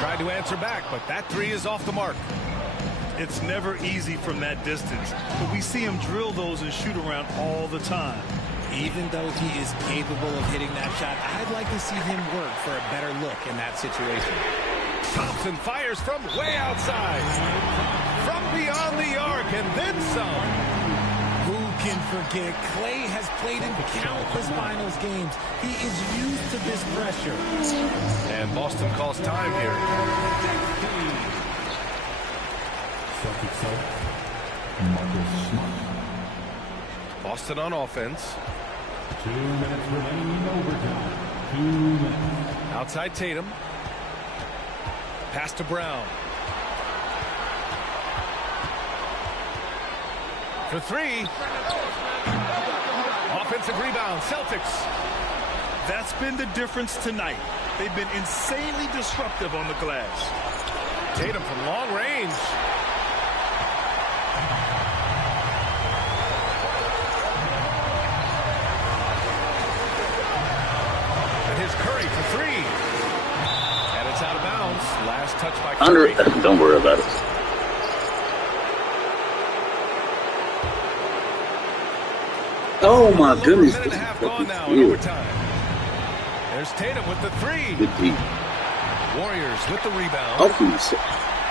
Tried to answer back, but that 3 is off the mark. It's never easy from that distance, but we see him drill those and shoot around all the time. Even though he is capable of hitting that shot, I'd like to see him work for a better look in that situation. Thompson fires from way outside. From beyond the arc and then some. Who can forget? Clay has played in countless finals games. He is used to this pressure. And Boston calls time here. Boston on offense. 2 minutes remaining overtime. 2 minutes. Outside Tatum. Pass to Brown. For three. Offensive rebound. Celtics. That's been the difference tonight. They've been insanely disruptive on the glass. Tatum from long range. And here's Curry for three. And it's out of bounds. Last touch by Curry. Don't worry about it. Oh my goodness. A minute and a half gone now in overtime. There's Tatum with the three. Good deep. Warriors with the rebound. Oh,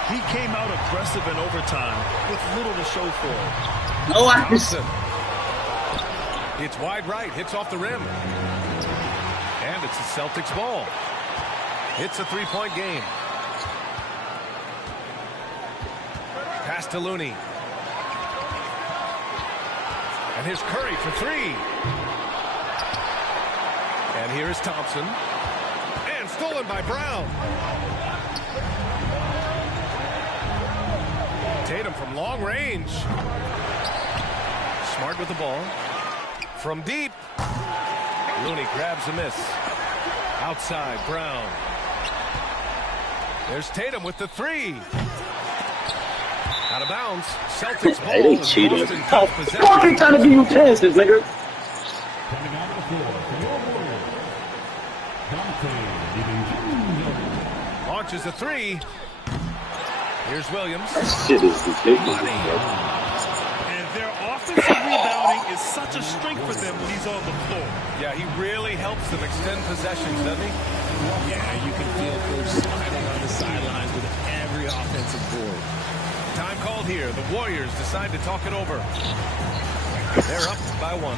he came out aggressive in overtime with little to show for it. No, Thompson. It's wide right. Hits off the rim. And it's the Celtics ball. It's a three-point game. Pass to Looney. And here's Curry for three. And here is Thompson. And stolen by Brown. Tatum from long range. Smart with the ball. From deep. Looney grabs a miss. Outside, Brown. There's Tatum with the three. Out of bounds. Celtics ball. Hey, they cheating. Fucking trying to give you chances, nigga. Coming out of the floor for your Warriors. Dante. Launches a three. Here's Williams. That shit is ridiculous, bro. And their offensive rebounding is such a strength for them when he's on the floor. Yeah, he really helps them extend possessions, doesn't he? Yeah, you can feel Coach smiling on the sidelines with every offensive board. Time called here. The Warriors decide to talk it over. They're up by one.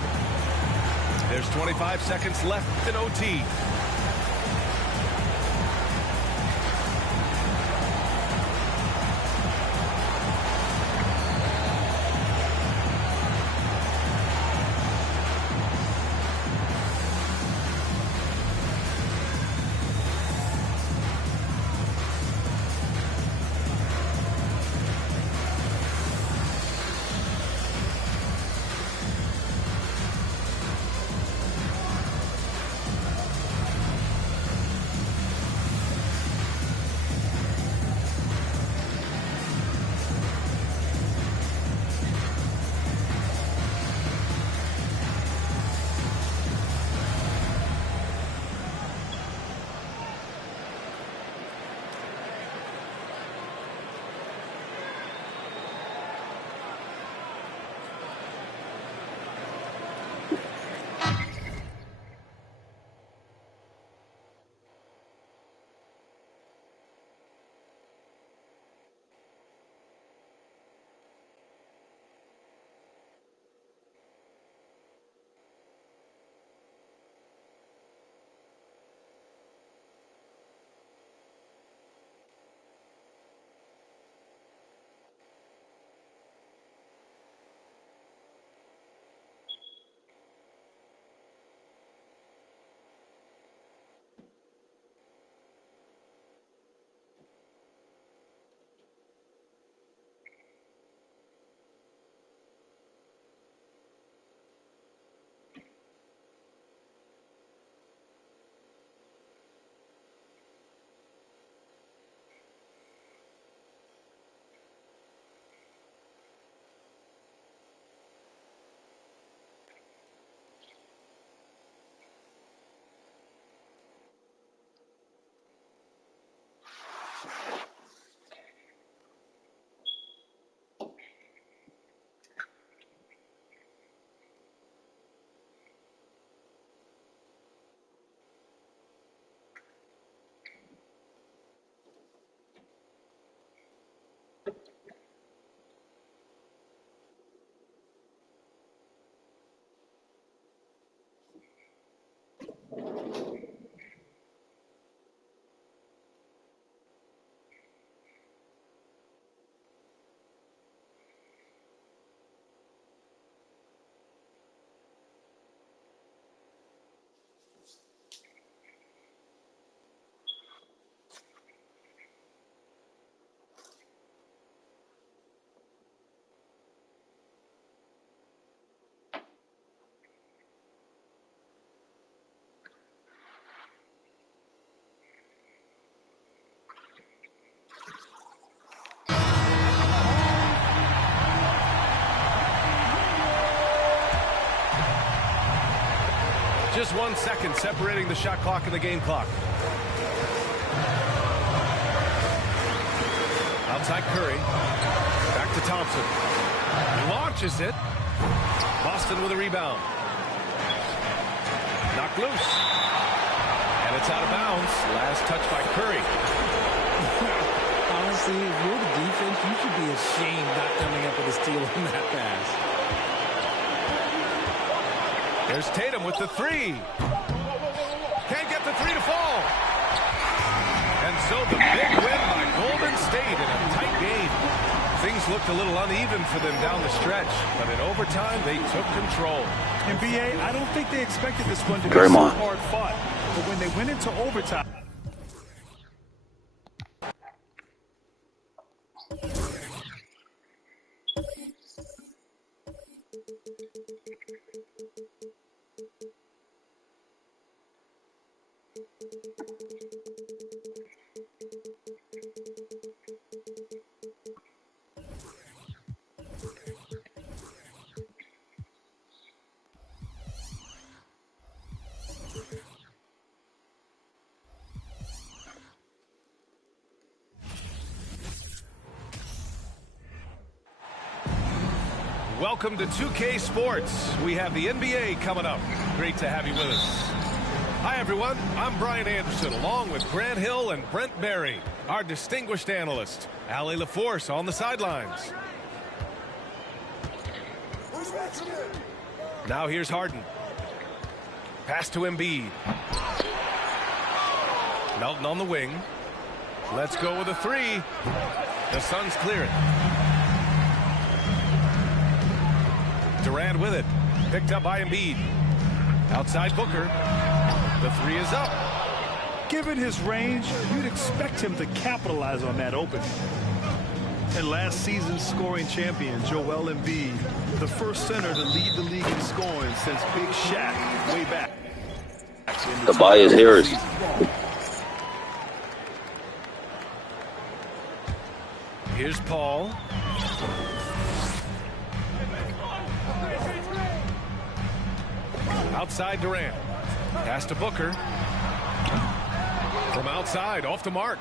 There's 25 seconds left in OT. Just 1 second separating the shot clock and the game clock. Outside Curry. Back to Thompson. Launches it. Boston with a rebound. Knocked loose. And it's out of bounds. Last touch by Curry. Honestly, if you're the defense, you should be ashamed not coming up with a steal on that pass. There's Tatum with the three. Can't get the three to fall. And so the big win by Golden State in a tight game. Things looked a little uneven for them down the stretch, but in overtime, they took control. And BA, I don't think they expected this one to be so hard fought. But when they went into overtime. Welcome to 2K Sports. We have the NBA coming up. Great to have you with us. Hi, everyone. I'm Brian Anderson, along with Grant Hill and Brent Berry, our distinguished analyst. Allie LaForce on the sidelines. Now here's Harden. Pass to Embiid. Melton on the wing. Let's go with a three. The Suns clear it. Durant with it. Picked up by Embiid. Outside Booker. The three is up. Given his range, you'd expect him to capitalize on that opening. And last season's scoring champion, Joel Embiid, the first center to lead the league in scoring since Big Shaq way back. Tobias Harris. Here's Paul. Outside Durant. Pass to Booker. From outside, off the mark.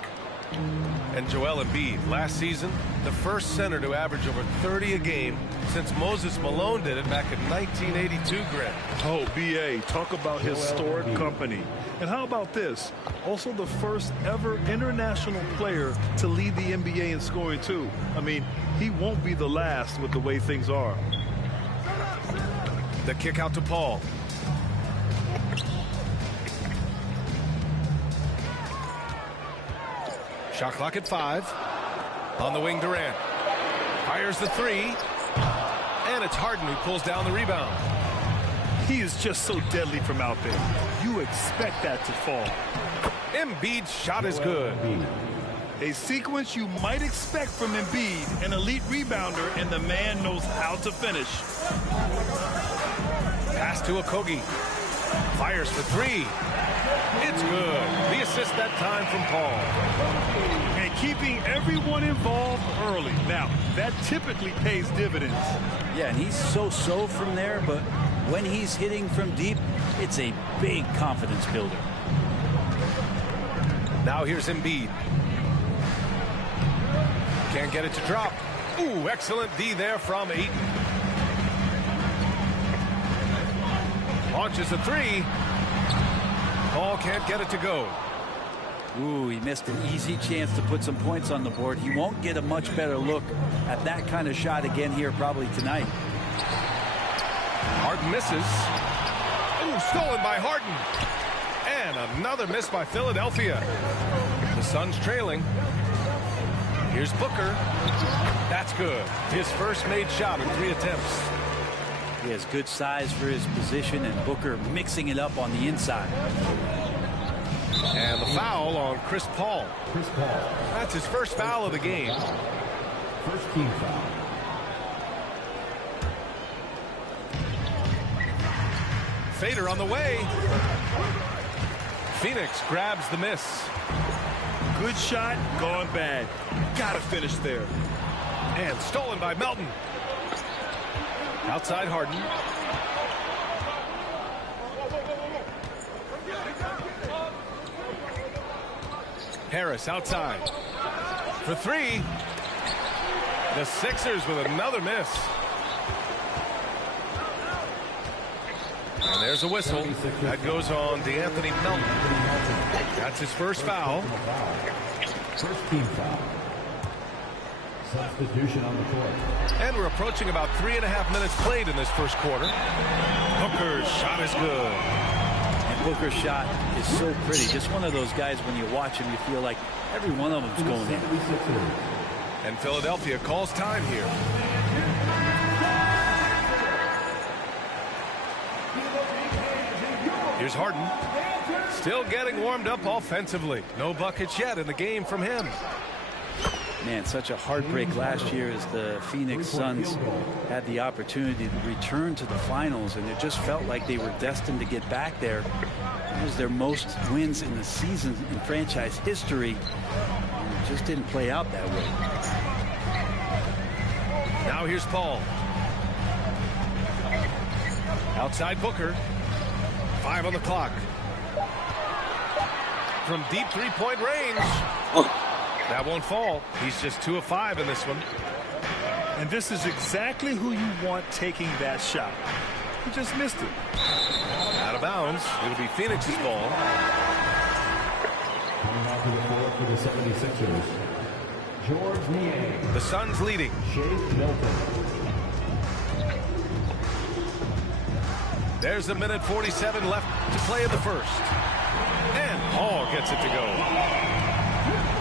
And Joel Embiid, last season, the first center to average over 30 a game since Moses Malone did it back in 1982, Grant. Oh, BA, talk about historic company. And how about this? Also the first ever international player to lead the NBA in scoring, too. I mean, he won't be the last with the way things are. The kick out to Paul. Shot clock at 5. On the wing, Durant. Fires the three. And it's Harden who pulls down the rebound. He is just so deadly from out there. You expect that to fall. Embiid's shot is good. A sequence you might expect from Embiid, an elite rebounder, and the man knows how to finish. Pass to Okogie. Fires for three. It's good. The assist that time from Paul. And keeping everyone involved early. Now, that typically pays dividends. Yeah, and he's so-so from there, but when he's hitting from deep, it's a big confidence builder. Now here's Embiid. Can't get it to drop. Ooh, excellent D there from Ayton. Launches a three. Paul can't get it to go. Ooh, he missed an easy chance to put some points on the board. He won't get a much better look at that kind of shot again here probably tonight. Harden misses. Ooh, stolen by Harden. And another miss by Philadelphia. The Suns trailing. Here's Booker. That's good. His first made shot in 3 attempts. He has good size for his position, and Booker mixing it up on the inside. And the foul on Chris Paul. That's his first foul of the game. First team foul. Fader on the way. Phoenix grabs the miss. Good shot, gone bad. Gotta finish there. And stolen by Melton. Outside Harden. Harris outside. For three. The Sixers with another miss. And there's a whistle. That goes on D'Anthony Melton. That's his first foul. First team foul. Substitution on the court. And we're approaching about 3.5 minutes played in this first quarter. Booker's shot is good. And Booker's shot is so pretty. Just one of those guys, when you watch him, you feel like every one of them's going in. And Philadelphia calls time here. Here's Harden. Still getting warmed up offensively. No buckets yet in the game from him. Man, such a heartbreak last year as the Phoenix Suns had the opportunity to return to the finals, and it just felt like they were destined to get back there. It was their most wins in the season in franchise history, and it just didn't play out that way. Now here's Paul. Outside Booker. 5 on the clock. From deep three-point range. That won't fall. He's just 2 of 5 in this one. And this is exactly who you want taking that shot. He just missed it. Out of bounds. It'll be Phoenix's ball. Coming off the floor for the 76ers. George Niang. The Suns leading. Shake Milton. There's 1:47 left to play in the first. And Hall gets it to go.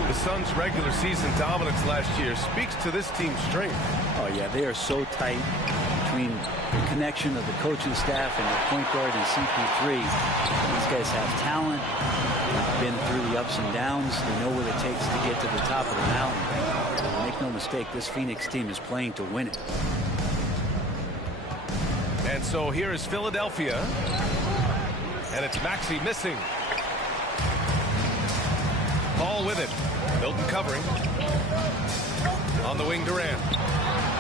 The Suns' regular season dominance last year speaks to this team's strength. Oh, yeah, they are so tight between the connection of the coaching staff and the point guard and CP3. These guys have talent. They've been through the ups and downs. They know what it takes to get to the top of the mountain. Make no mistake, this Phoenix team is playing to win it. And so here is Philadelphia. And it's Maxey missing. Paul with it. Milton covering. On the wing, Durant.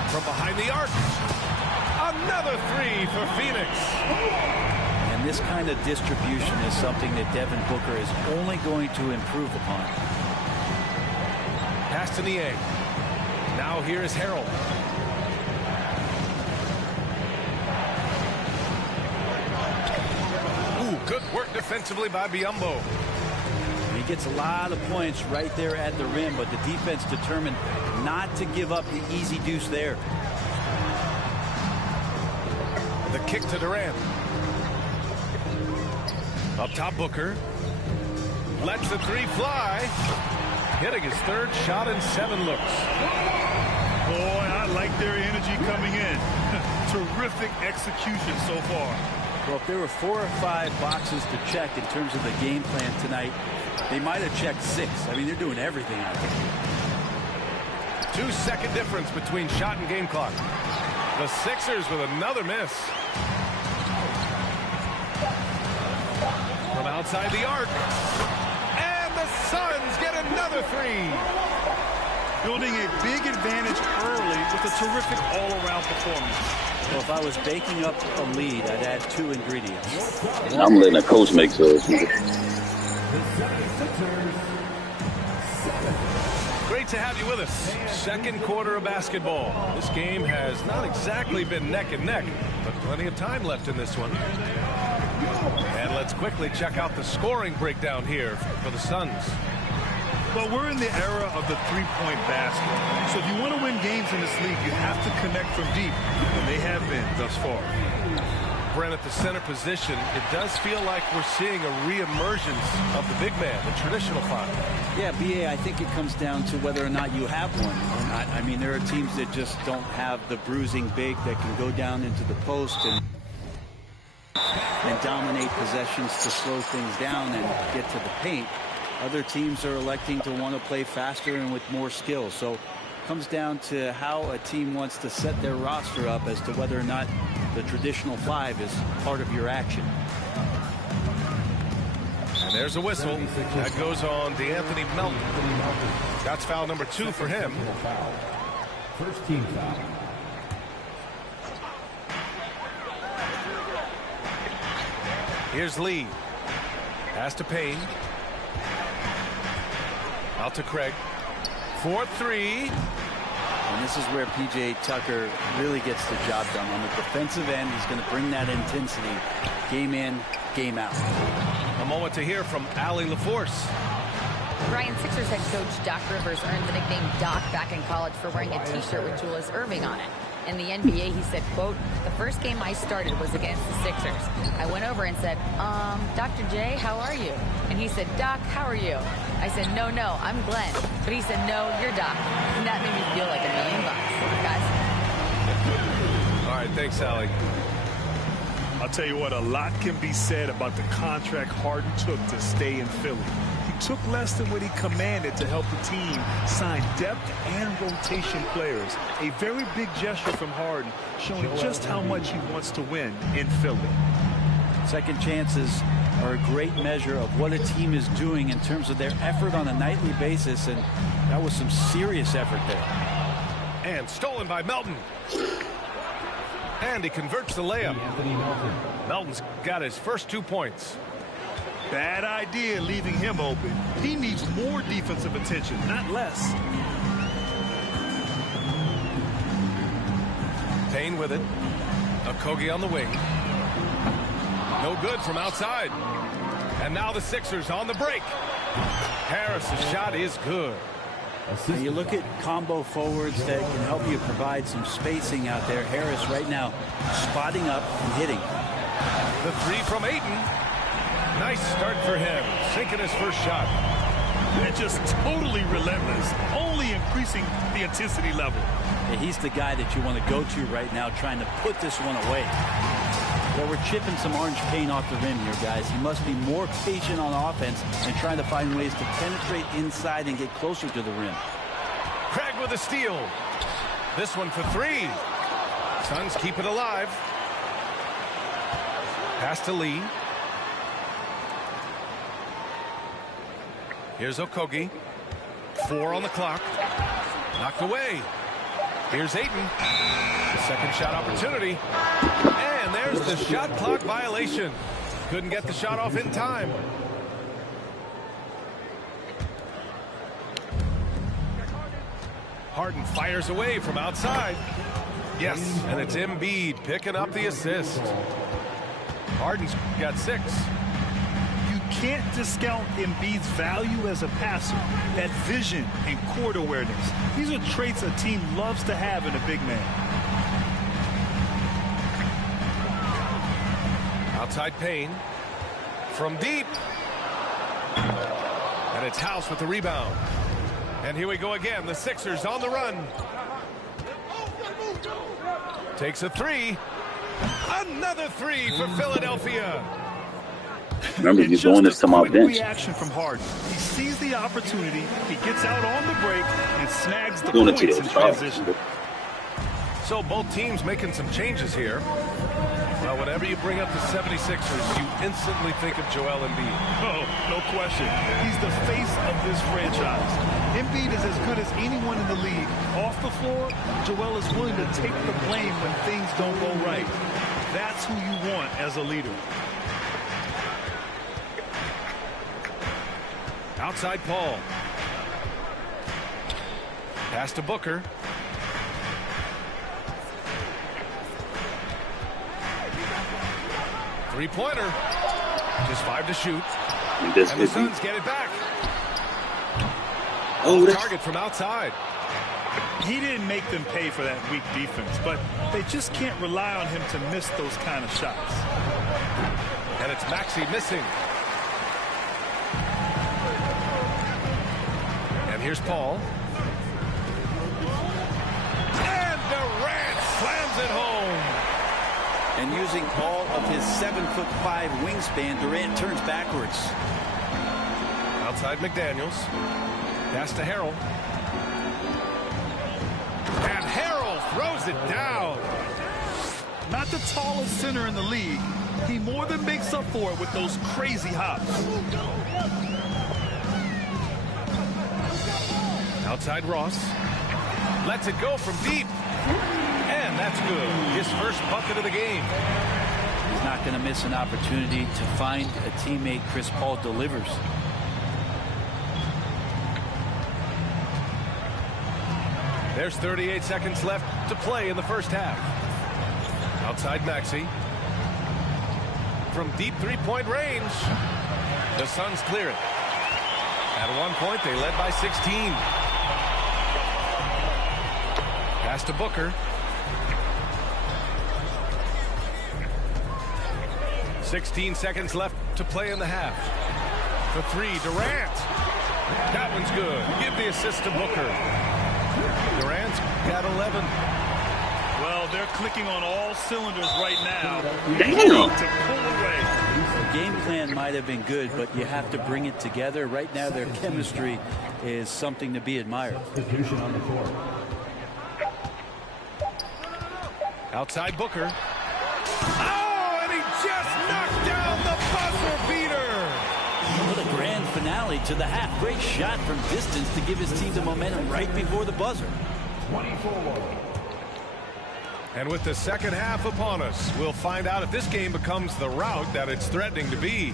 From behind the arc. Another three for Phoenix. And this kind of distribution is something that Devin Booker is only going to improve upon. Pass to Niang. Now here is Harold. Ooh, good work defensively by Biyombo. He gets a lot of points right there at the rim, but the defense determined not to give up the easy deuce there. The kick to Durant. Up top, Booker. Lets the three fly. Hitting his third shot in 7 looks. Boy, I like their energy coming in. Terrific execution so far. Well, if there were 4 or 5 boxes to check in terms of the game plan tonight, they might have checked 6. I mean, they're doing everything out there. 2-second difference between shot and game clock. The Sixers with another miss. From outside the arc. And the Suns get another 3. Building a big advantage early with a terrific all-around performance. Well, if I was baking up a lead, I'd add 2 ingredients. I'm letting a coach make those. Great to have you with us. Second quarter of basketball. This game has not exactly been neck and neck, but plenty of time left in this one. And let's quickly check out the scoring breakdown here for the Suns. Well, we're in the era of the three-point basket. So if you want to win games in this league, you have to connect from deep. And they have been thus far. Brent, at the center position, it does feel like we're seeing a re-emergence of the big man, the traditional 5. Yeah, BA, I think it comes down to whether or not you have one or not. I mean, there are teams that just don't have the bruising big that can go down into the post and dominate possessions to slow things down and get to the paint. Other teams are electing to want to play faster and with more skill. So it comes down to how a team wants to set their roster up as to whether or not the traditional 5 is part of your action. And there's a whistle. That goes on D'Anthony Melton. That's foul number 2 for him. First team foul. Here's Lee. Pass to Payne. Out to Craig. 4-3. And this is where P.J. Tucker really gets the job done. On the defensive end, he's going to bring that intensity game in, game out. A moment to hear from Allie LaForce. Brian, Sixers head coach Doc Rivers earned the nickname Doc back in college for wearing a T-shirt with Julius Erving on it. In the NBA, he said, quote, "The first game I started was against the Sixers. I went over and said, Dr. J, how are you?" And he said, "Doc, how are you?" I said, no, I'm Glenn." But he said, "No, you're Doc." And that made me feel like $1 million, guys. All right, thanks, Allie. I'll tell you what, a lot can be said about the contract Harden took to stay in Philly. He took less than what he commanded to help the team sign depth and rotation players. A very big gesture from Harden, showing just how much he wants to win in Philly. Second chances are a great measure of what a team is doing in terms of their effort on a nightly basis, and that was some serious effort there. And stolen by Melton. And he converts the layup. Melton's got his first 2 points. Bad idea leaving him open. He needs more defensive attention, not less. Payne with it. Okogie on the wing. No good from outside. And now the Sixers on the break. Harris's shot is good. When you look at combo forwards that can help you provide some spacing out there, Harris right now spotting up and hitting. The three from Ayton. Nice start for him. Sinking his first shot. And just totally relentless. Only increasing the intensity level. Yeah, he's the guy that you want to go to right now, trying to put this one away. Well, we're chipping some orange paint off the rim here, guys. He must be more patient on offense and trying to find ways to penetrate inside and get closer to the rim. Craig with a steal. This one for three. Suns keep it alive. Pass to Lee. Here's Okogie. 4 on the clock. Knocked away. Here's Ayton. The second shot opportunity. And there's the shot clock violation. Couldn't get the shot off in time. Harden fires away from outside. Yes, and it's Embiid picking up the assist. Harden's got 6. You can't discount Embiid's value as a passer. That vision and court awareness. These are traits a team loves to have in a big man. Outside Payne. From deep. And it's House with the rebound. And here we go again. The Sixers on the run. Takes a 3. Another 3 for Philadelphia. Remember, you're doing this to my bench. Reaction from Harden. He sees the opportunity, he gets out on the break, and snags the Doing points it to in transition. So both teams making some changes here. Well, whenever you bring up the 76ers, you instantly think of Joel Embiid. Oh, no question. He's the face of this franchise. Embiid is as good as anyone in the league. Off the floor, Joel is willing to take the blame when things don't go right. That's who you want as a leader. Outside Paul. Pass to Booker. Three-pointer. Just 5 to shoot. And the Suns get it back. Oh, target from outside. He didn't make them pay for that weak defense, but they just can't rely on him to miss those kind of shots. And it's Maxey missing. And here's Paul. And Durant slams it home. And using all of his 7'5" wingspan, Durant turns backwards. Outside McDaniels. Pass to Harrell. And Harrell throws it down. Not the tallest center in the league. He more than makes up for it with those crazy hops. Outside Ross. Lets it go from deep. And that's good. His first bucket of the game. He's not going to miss an opportunity to find a teammate. Chris Paul delivers. There's 38 seconds left to play in the first half. Outside Maxey. From deep three-point range. The Suns clear it. At one point, they led by 16. Pass to Booker. 16 seconds left to play in the half. The three, Durant. That one's good. Give the assist to Booker. Durant's got 11. Well, they're clicking on all cylinders right now. Damn. To pull away. The game plan might have been good, but you have to bring it together. Right now, their chemistry is something to be admired. Substitution on the court. Outside Booker. Oh, and he just knocked down the buzzer beater. What a grand finale to the half. Great shot from distance to give his team the momentum right before the buzzer. 24. And with the second half upon us, we'll find out if this game becomes the rout that it's threatening to be.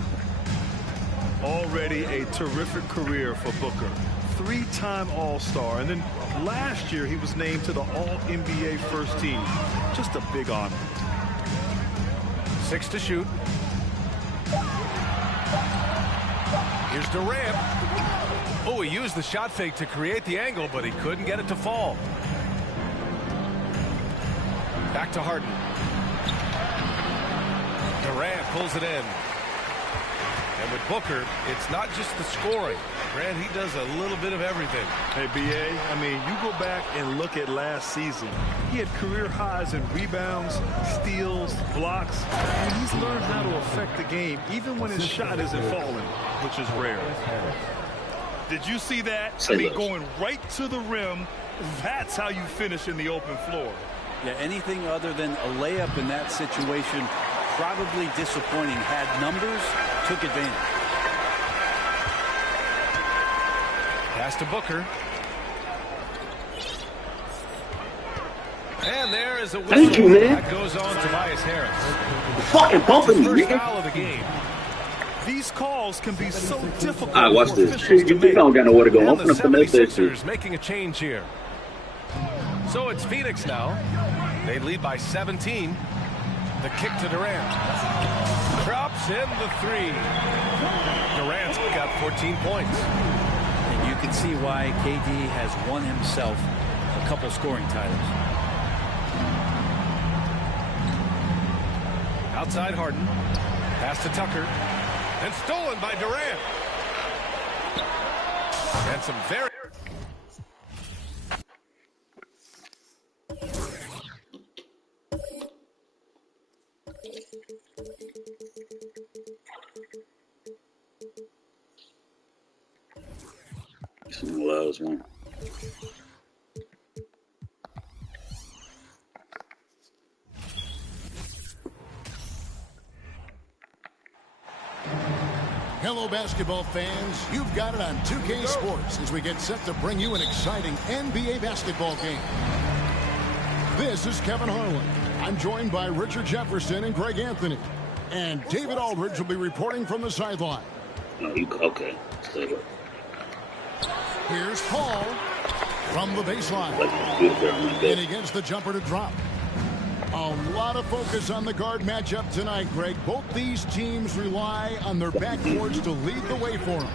Already a terrific career for Booker. 3-time All-Star, and then last year he was named to the All-NBA first team. Just a big honor. 6 to shoot. Here's Durant. Oh, he used the shot fake to create the angle, but he couldn't get it to fall. Back to Harden. Durant pulls it in. And with Booker, it's not just the scoring. Grant, he does a little bit of everything. Hey, B.A., I mean, you go back and look at last season. He had career highs in rebounds, steals, blocks, and he's learned how to affect the game, even when his shot isn't falling, which is rare. Did you see that? I mean, going right to the rim, that's how you finish in the open floor. Yeah, anything other than a layup in that situation, probably disappointing. Had numbers, took advantage. Pass to Booker. And there is a whistle. Thank you, man. That goes on Tobias Harris. Fucking bumping me, First nigga. foul of the game. These calls can be so difficult. All right, watch for this. officials to You think I don't got nowhere to go? I'm And the gonna finesse that shit. 76ers making a change here. So it's Phoenix now. They lead by 17. The kick to Durant. Drops in the three. Durant's got 14 points. And you can see why KD has won himself a couple scoring titles. Outside Harden. Pass to Tucker. And stolen by Durant. And some very... Some loves, man. Hello, basketball fans. You've got it on 2K Sports as we get set to bring you an exciting NBA basketball game. This is Kevin Harlan. I'm joined by Richard Jefferson and Greg Anthony. And David Aldridge will be reporting from the sideline. No, you okay? Here's Paul from the baseline. And he gets the jumper to drop. A lot of focus on the guard matchup tonight, Greg. Both these teams rely on their backboards to lead the way for them.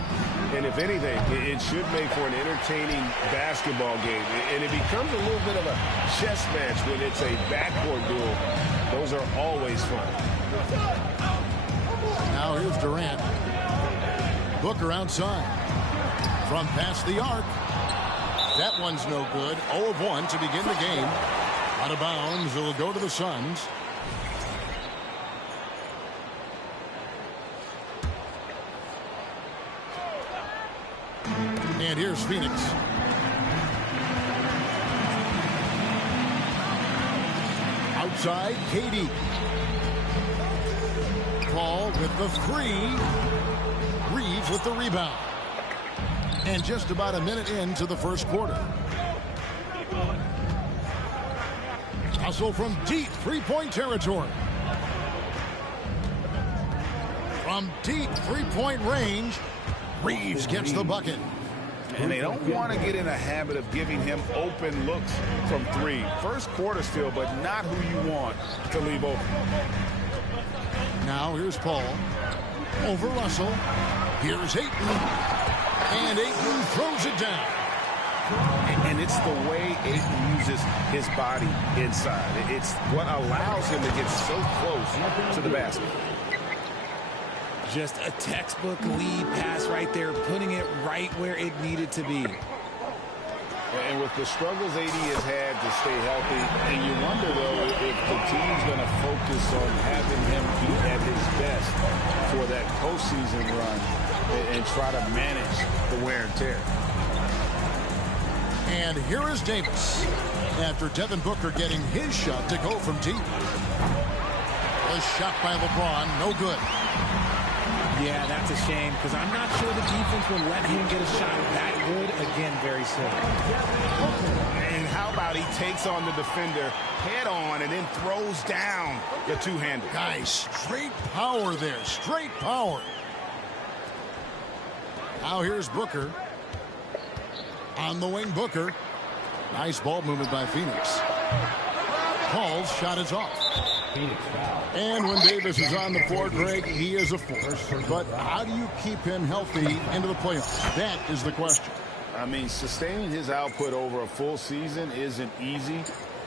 And if anything, it should make for an entertaining basketball game. And it becomes a little bit of a chess match when it's a backcourt duel. Those are always fun. Now here's Durant. Booker outside. From past the arc. That one's no good. 0 of 1 to begin the game. Out of bounds. It'll go to the Suns. And here's Phoenix. Outside, KD. Paul with the three. Reeves with the rebound. And just about a minute into the first quarter. Hustle from deep three-point territory. From deep three-point range, Reeves gets the bucket. And they don't want to get in a habit of giving him open looks from three. First quarter still, but not who you want to leave open. Now here's Paul. Over Russell. Here's Ayton. And Ayton throws it down. And it's the way Ayton uses his body inside. It's what allows him to get so close to the basket. Just a textbook lead pass right there, putting it right where it needed to be. And with the struggles AD has had to stay healthy, and you wonder, though, if the team's going to focus on having him be at his best for that postseason run and try to manage the wear and tear. And here is Davis after Devin Booker getting his shot to go from deep. A shot by LeBron, no good. Yeah, that's a shame because I'm not sure the defense will let him get a shot that good again very soon. And how about he takes on the defender head on and then throws down the two-hander. Guys, straight power there, straight power. Now here's Booker. On the wing, Booker. Nice ball movement by Phoenix. Paul's shot is off. And when Davis is on the floor, Greg, he is a force. But how do you keep him healthy into the playoffs? That is the question. I mean, sustaining his output over a full season isn't easy,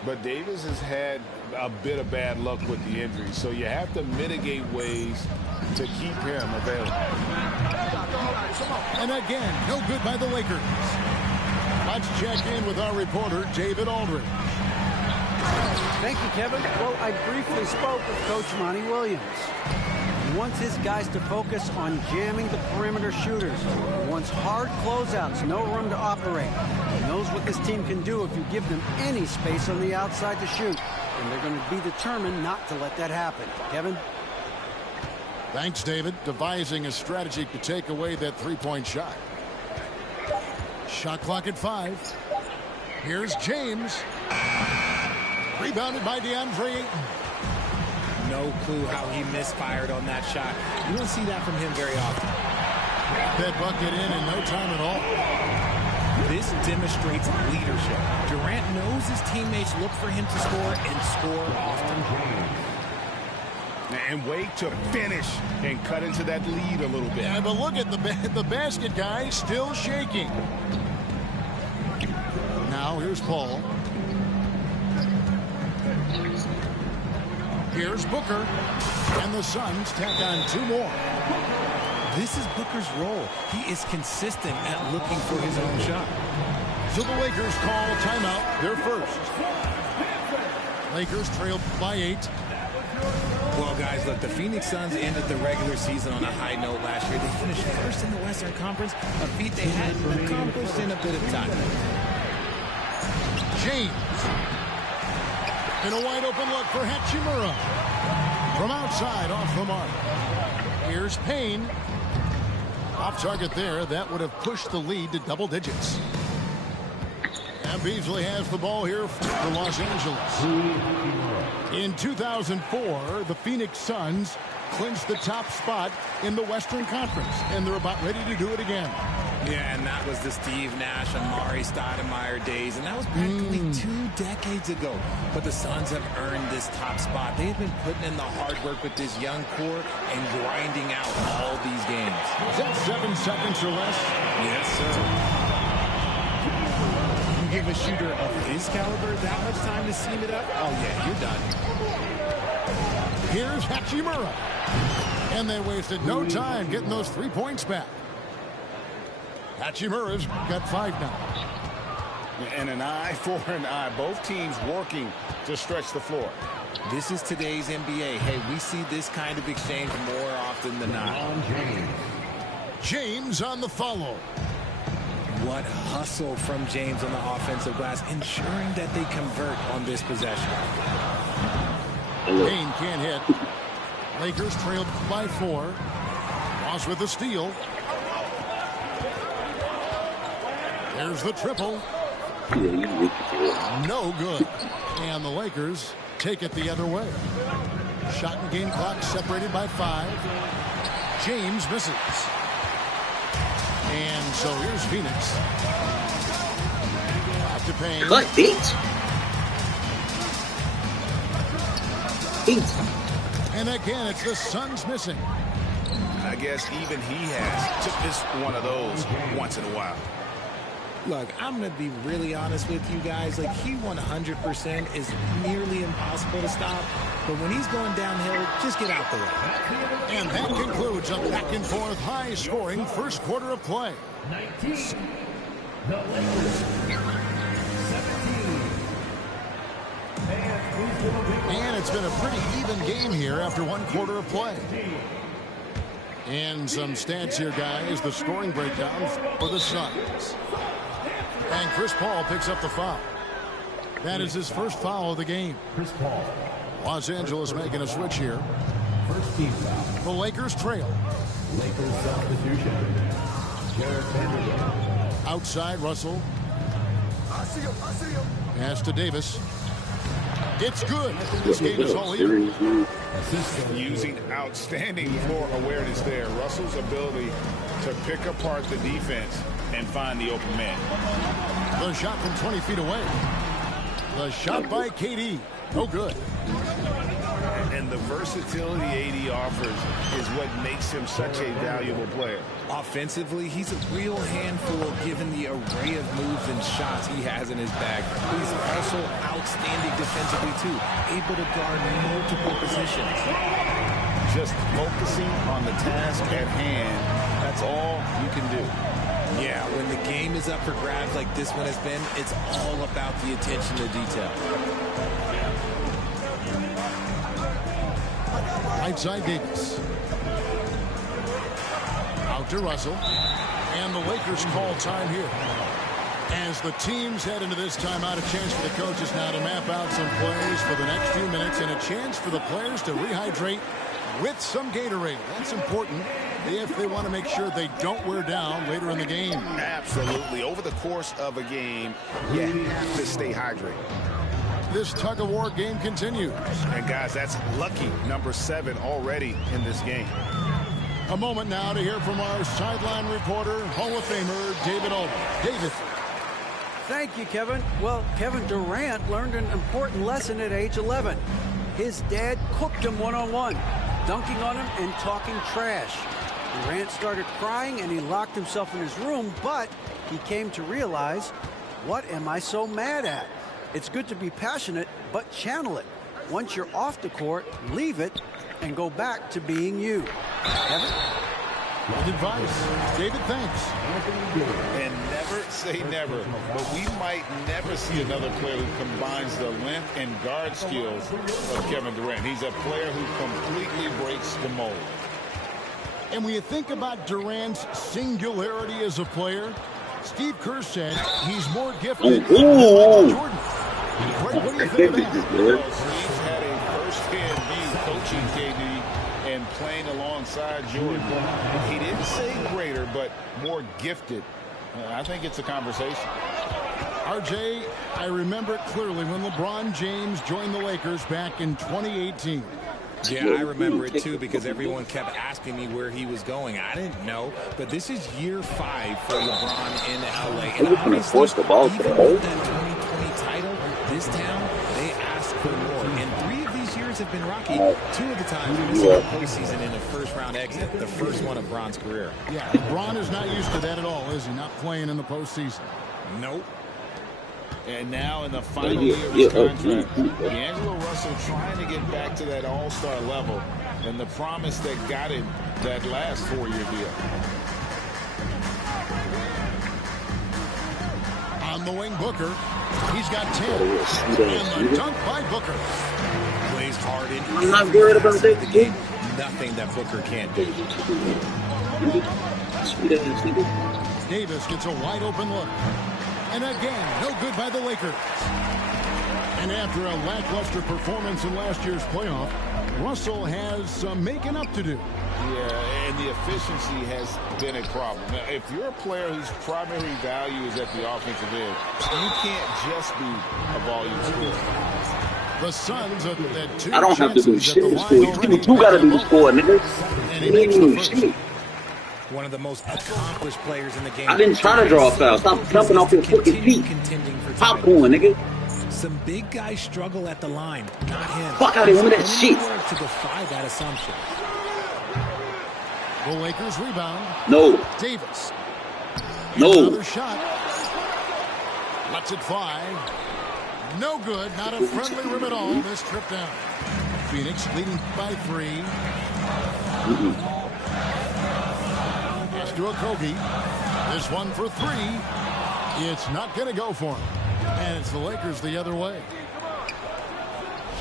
but Davis has had a bit of bad luck with the injury, so you have to mitigate ways to keep him available. And again, no good by the Lakers. Let's check in with our reporter, David Aldridge. Thank you, Kevin. Well, I briefly spoke with Coach Monty Williams. He wants his guys to focus on jamming the perimeter shooters. He wants hard closeouts, no room to operate. He knows what this team can do if you give them any space on the outside to shoot. And they're going to be determined not to let that happen. Kevin? Thanks, David. Devising a strategy to take away that three-point shot. Shot clock at 5. Here's James. Rebounded by DeAndre Ayton. No clue how he misfired on that shot. You don't see that from him very often. That bucket in no time at all. This demonstrates leadership. Durant knows his teammates look for him to score and score often. And wait to finish and cut into that lead a little bit. Yeah, but look at the basket guy still shaking. Now here's Paul. Here's Booker. And the Suns tack on 2 more. This is Booker's role. He is consistent at looking for his own shot. So the Lakers call timeout, their first. Lakers trailed by 8. Well, guys, look, the Phoenix Suns ended the regular season on a high note last year. They finished first in the Western Conference, a feat they hadn't accomplished in a bit of time. James. And a wide open look for Hachimura. From outside, off the mark. Here's Payne. Off target there. That would have pushed the lead to double digits. And Beasley has the ball here for Los Angeles. In 2004, the Phoenix Suns clinched the top spot in the Western Conference, and they're about ready to do it again. Yeah, and that was the Steve Nash, Amari Stoudemire days, and that was practically 2 decades ago. But the Suns have earned this top spot. They've been putting in the hard work with this young core and grinding out all these games. Is that 7 seconds or less? Yes, sir. Give a shooter of his caliber that much time to seam it up? Oh, yeah, you're done. Here's Hachimura. And they wasted no time getting those 3 points back. Hachimura's got 5 now. And an eye for an eye. Both teams working to stretch the floor. This is today's NBA. Hey, we see this kind of exchange more often than not. James on the follow. What hustle from James on the offensive glass, ensuring that they convert on this possession. Payne can't hit. Lakers trailed by 4. Ross with the steal. There's the triple. No good. And the Lakers take it the other way. Shot and game clock separated by 5. James misses. And so here's Phoenix. Back to Payne. Cut, bitch. And again, it's the Suns missing. I guess even he took this one of those once in a while. Look, I'm going to be really honest with you guys. Like, he 100% is nearly impossible to stop. But when he's going downhill, just get out the way. And that concludes a back-and-forth, high-scoring first quarter of play. 19. The Lakers. 17. And it's been a pretty even game here after one quarter of play. And some stats here, guys. The scoring breakdown for the Suns. And Chris Paul picks up the foul. That is his first foul of the game. Chris Paul. Los Angeles making a switch here. First team foul. The Lakers trail. Lakers substitution. Jared Vanderbilt. Outside, Russell. Pass to Davis. It's good. This game is all even. Using outstanding floor awareness there. Russell's ability to pick apart the defense and find the open man. The shot from 20 feet away. The shot by KD. No good. And the versatility AD offers is what makes him such a valuable player. Offensively, he's a real handful given the array of moves and shots he has in his bag. He's also outstanding defensively, too, able to guard multiple positions. Just focusing on the task at hand, that's all you can do. Yeah, when the game is up for grabs like this one has been, it's all about the attention to detail. Right side, Davis. Out to Russell. And the Lakers call time here. As the teams head into this timeout, a chance for the coaches now to map out some plays for the next few minutes and a chance for the players to rehydrate with some Gatorade. That's important if they want to make sure they don't wear down later in the game. Absolutely. Over the course of a game, you have to stay hydrated. This tug-of-war game continues. And, guys, that's lucky number 7 already in this game. A moment now to hear from our sideline reporter, Hall of Famer David Aldridge. David. Thank you, Kevin. Well, Kevin Durant learned an important lesson at age 11. His dad cooked him one-on-one, dunking on him and talking trash. Durant started crying and he locked himself in his room, but he came to realize, what am I so mad at? It's good to be passionate, but channel it. Once you're off the court, leave it and go back to being you. Kevin? Good advice. David, thanks. And never say never, but we might never see another player who combines the length and guard skills of Kevin Durant. He's a player who completely breaks the mold. And when you think about Durant's singularity as a player, Steve Kerr said he's more gifted than Jordan. What do you think of that? He's had a first-hand view coaching KD and playing alongside Jordan. He didn't say greater, but more gifted. I think it's a conversation. RJ, I remember it clearly when LeBron James joined the Lakers back in 2018. Yeah, I remember it too because everyone kept asking me where he was going. I didn't know, but this is year 5 for LeBron in LA. And obviously, even with that 2020 title, this town, they asked for more. And 3 of these years have been rocky. 2 of the times missing the postseason in a first-round exit, the first one of Bron's career. Yeah, LeBron is not used to that at all, is he? Not playing in the postseason. Nope. And now in the final year of his contract, D'Angelo Russell trying to get back to that all-star level and the promise that got him that last 4-year deal. On the wing, Booker. He's got 10. And the dunk by Booker. Plays hard in I'm not worried about that. the game. Nothing that Booker can't do. Davis gets a wide-open look. And again, no good by the Lakers. And after a lackluster performance in last year's playoff, Russell has some making up to do. Yeah, and the efficiency has been a problem. Now, if you're a player whose primary value is at the offensive end, you can't just be a volume scorer. The Suns have had 2 I don't have to do chances shit. at the line already. You gotta do the score, nigga. And he makes the first. one of the most accomplished players in the game. I didn't try to draw a foul. Stop jumping off your fucking feet. Popcorn, nigga. Some big guys struggle at the line, not him. Fuck out of here with that shit. To defy that assumption. The Lakers rebound. No. Davis. No. Another shot. Lets it fly. No good. Not a friendly rim at all. This trip down. Phoenix leading by 3. Pass to Okogie. This one for 3. It's not going to go for him. And it's the Lakers the other way.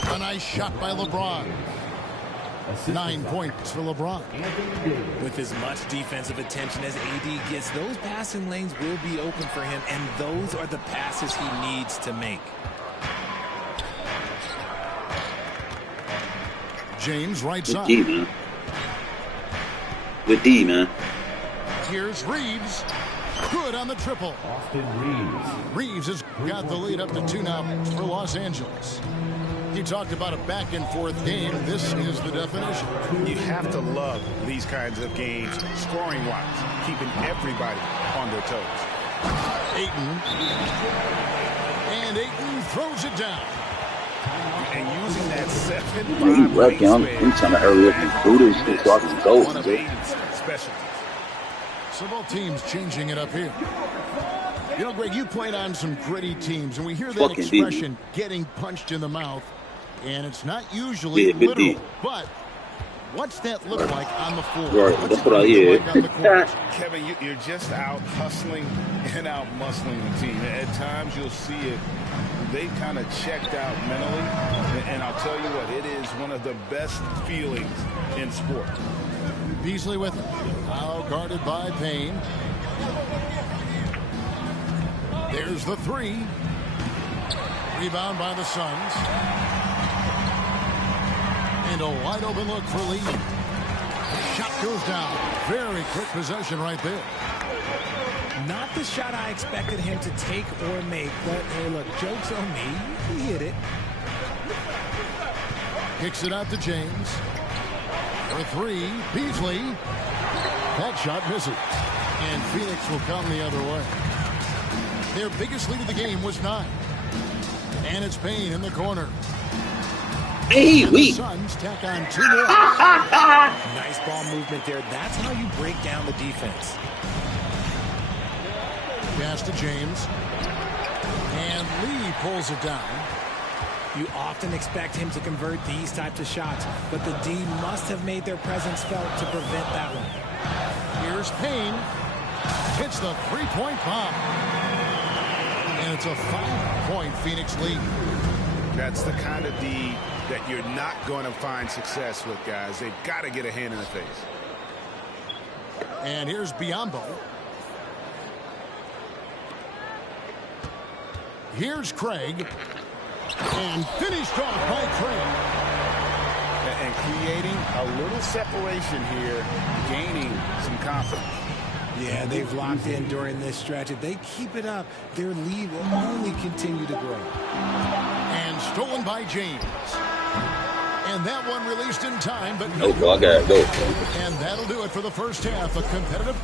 A nice shot by LeBron. 9 points for LeBron. With as much defensive attention as AD gets, those passing lanes will be open for him, and those are the passes he needs to make. James right side. With D, man. With D, man. Here's Reeves. Good on the triple. Reeves has got the lead up to 2 now for Los Angeles. He talked about a back-and-forth game. This is the definition. You have to love these kinds of games, scoring-wise, keeping everybody on their toes. Ayton. And Ayton throws it down. And using that 7-5 I'm trying to hurry up and do this shit so I can go. one of Ayton's specialties. So both teams changing it up here. You know, Greg, you played on some gritty teams, and we hear that Fucking expression, getting punched in the mouth, and it's not usually literal. But what's that look like on the floor? Right, What's that's it what I look hear. like on the court? Kevin, you're just out hustling and out muscling the team. At times you'll see it. They've kind of checked out mentally, and I'll tell you what, it is one of the best feelings in sport. Beasley with it. Now guarded by Payne. There's the 3. Rebound by the Suns. And a wide open look for Lee. Shot goes down. Very quick possession right there. Not the shot I expected him to take or make, but hey, look, joke's on me. He hit it. Kicks it out to James. For 3, Beasley. That shot misses. And Phoenix will come the other way. Their biggest lead of the game was 9. And it's Payne in the corner. Hey, the Suns tack on 2 more. Nice ball movement there. That's how you break down the defense. Pass to James. And Lee pulls it down. You often expect him to convert these types of shots, but the D must have made their presence felt to prevent that one. Here's Payne. Hits the 3-point bomb. And it's a 5-point Phoenix lead. That's the kind of D that you're not going to find success with, guys. They've got to get a hand in the face. And here's Biyombo. Here's Craig. And finished off by Craig. And creating a little separation here, gaining some confidence. Yeah, they've locked in during this stretch. If they keep it up, their lead will only continue to grow. And stolen by James. And that one released in time, but no, I gotta go. And that'll do it for the first half. A competitive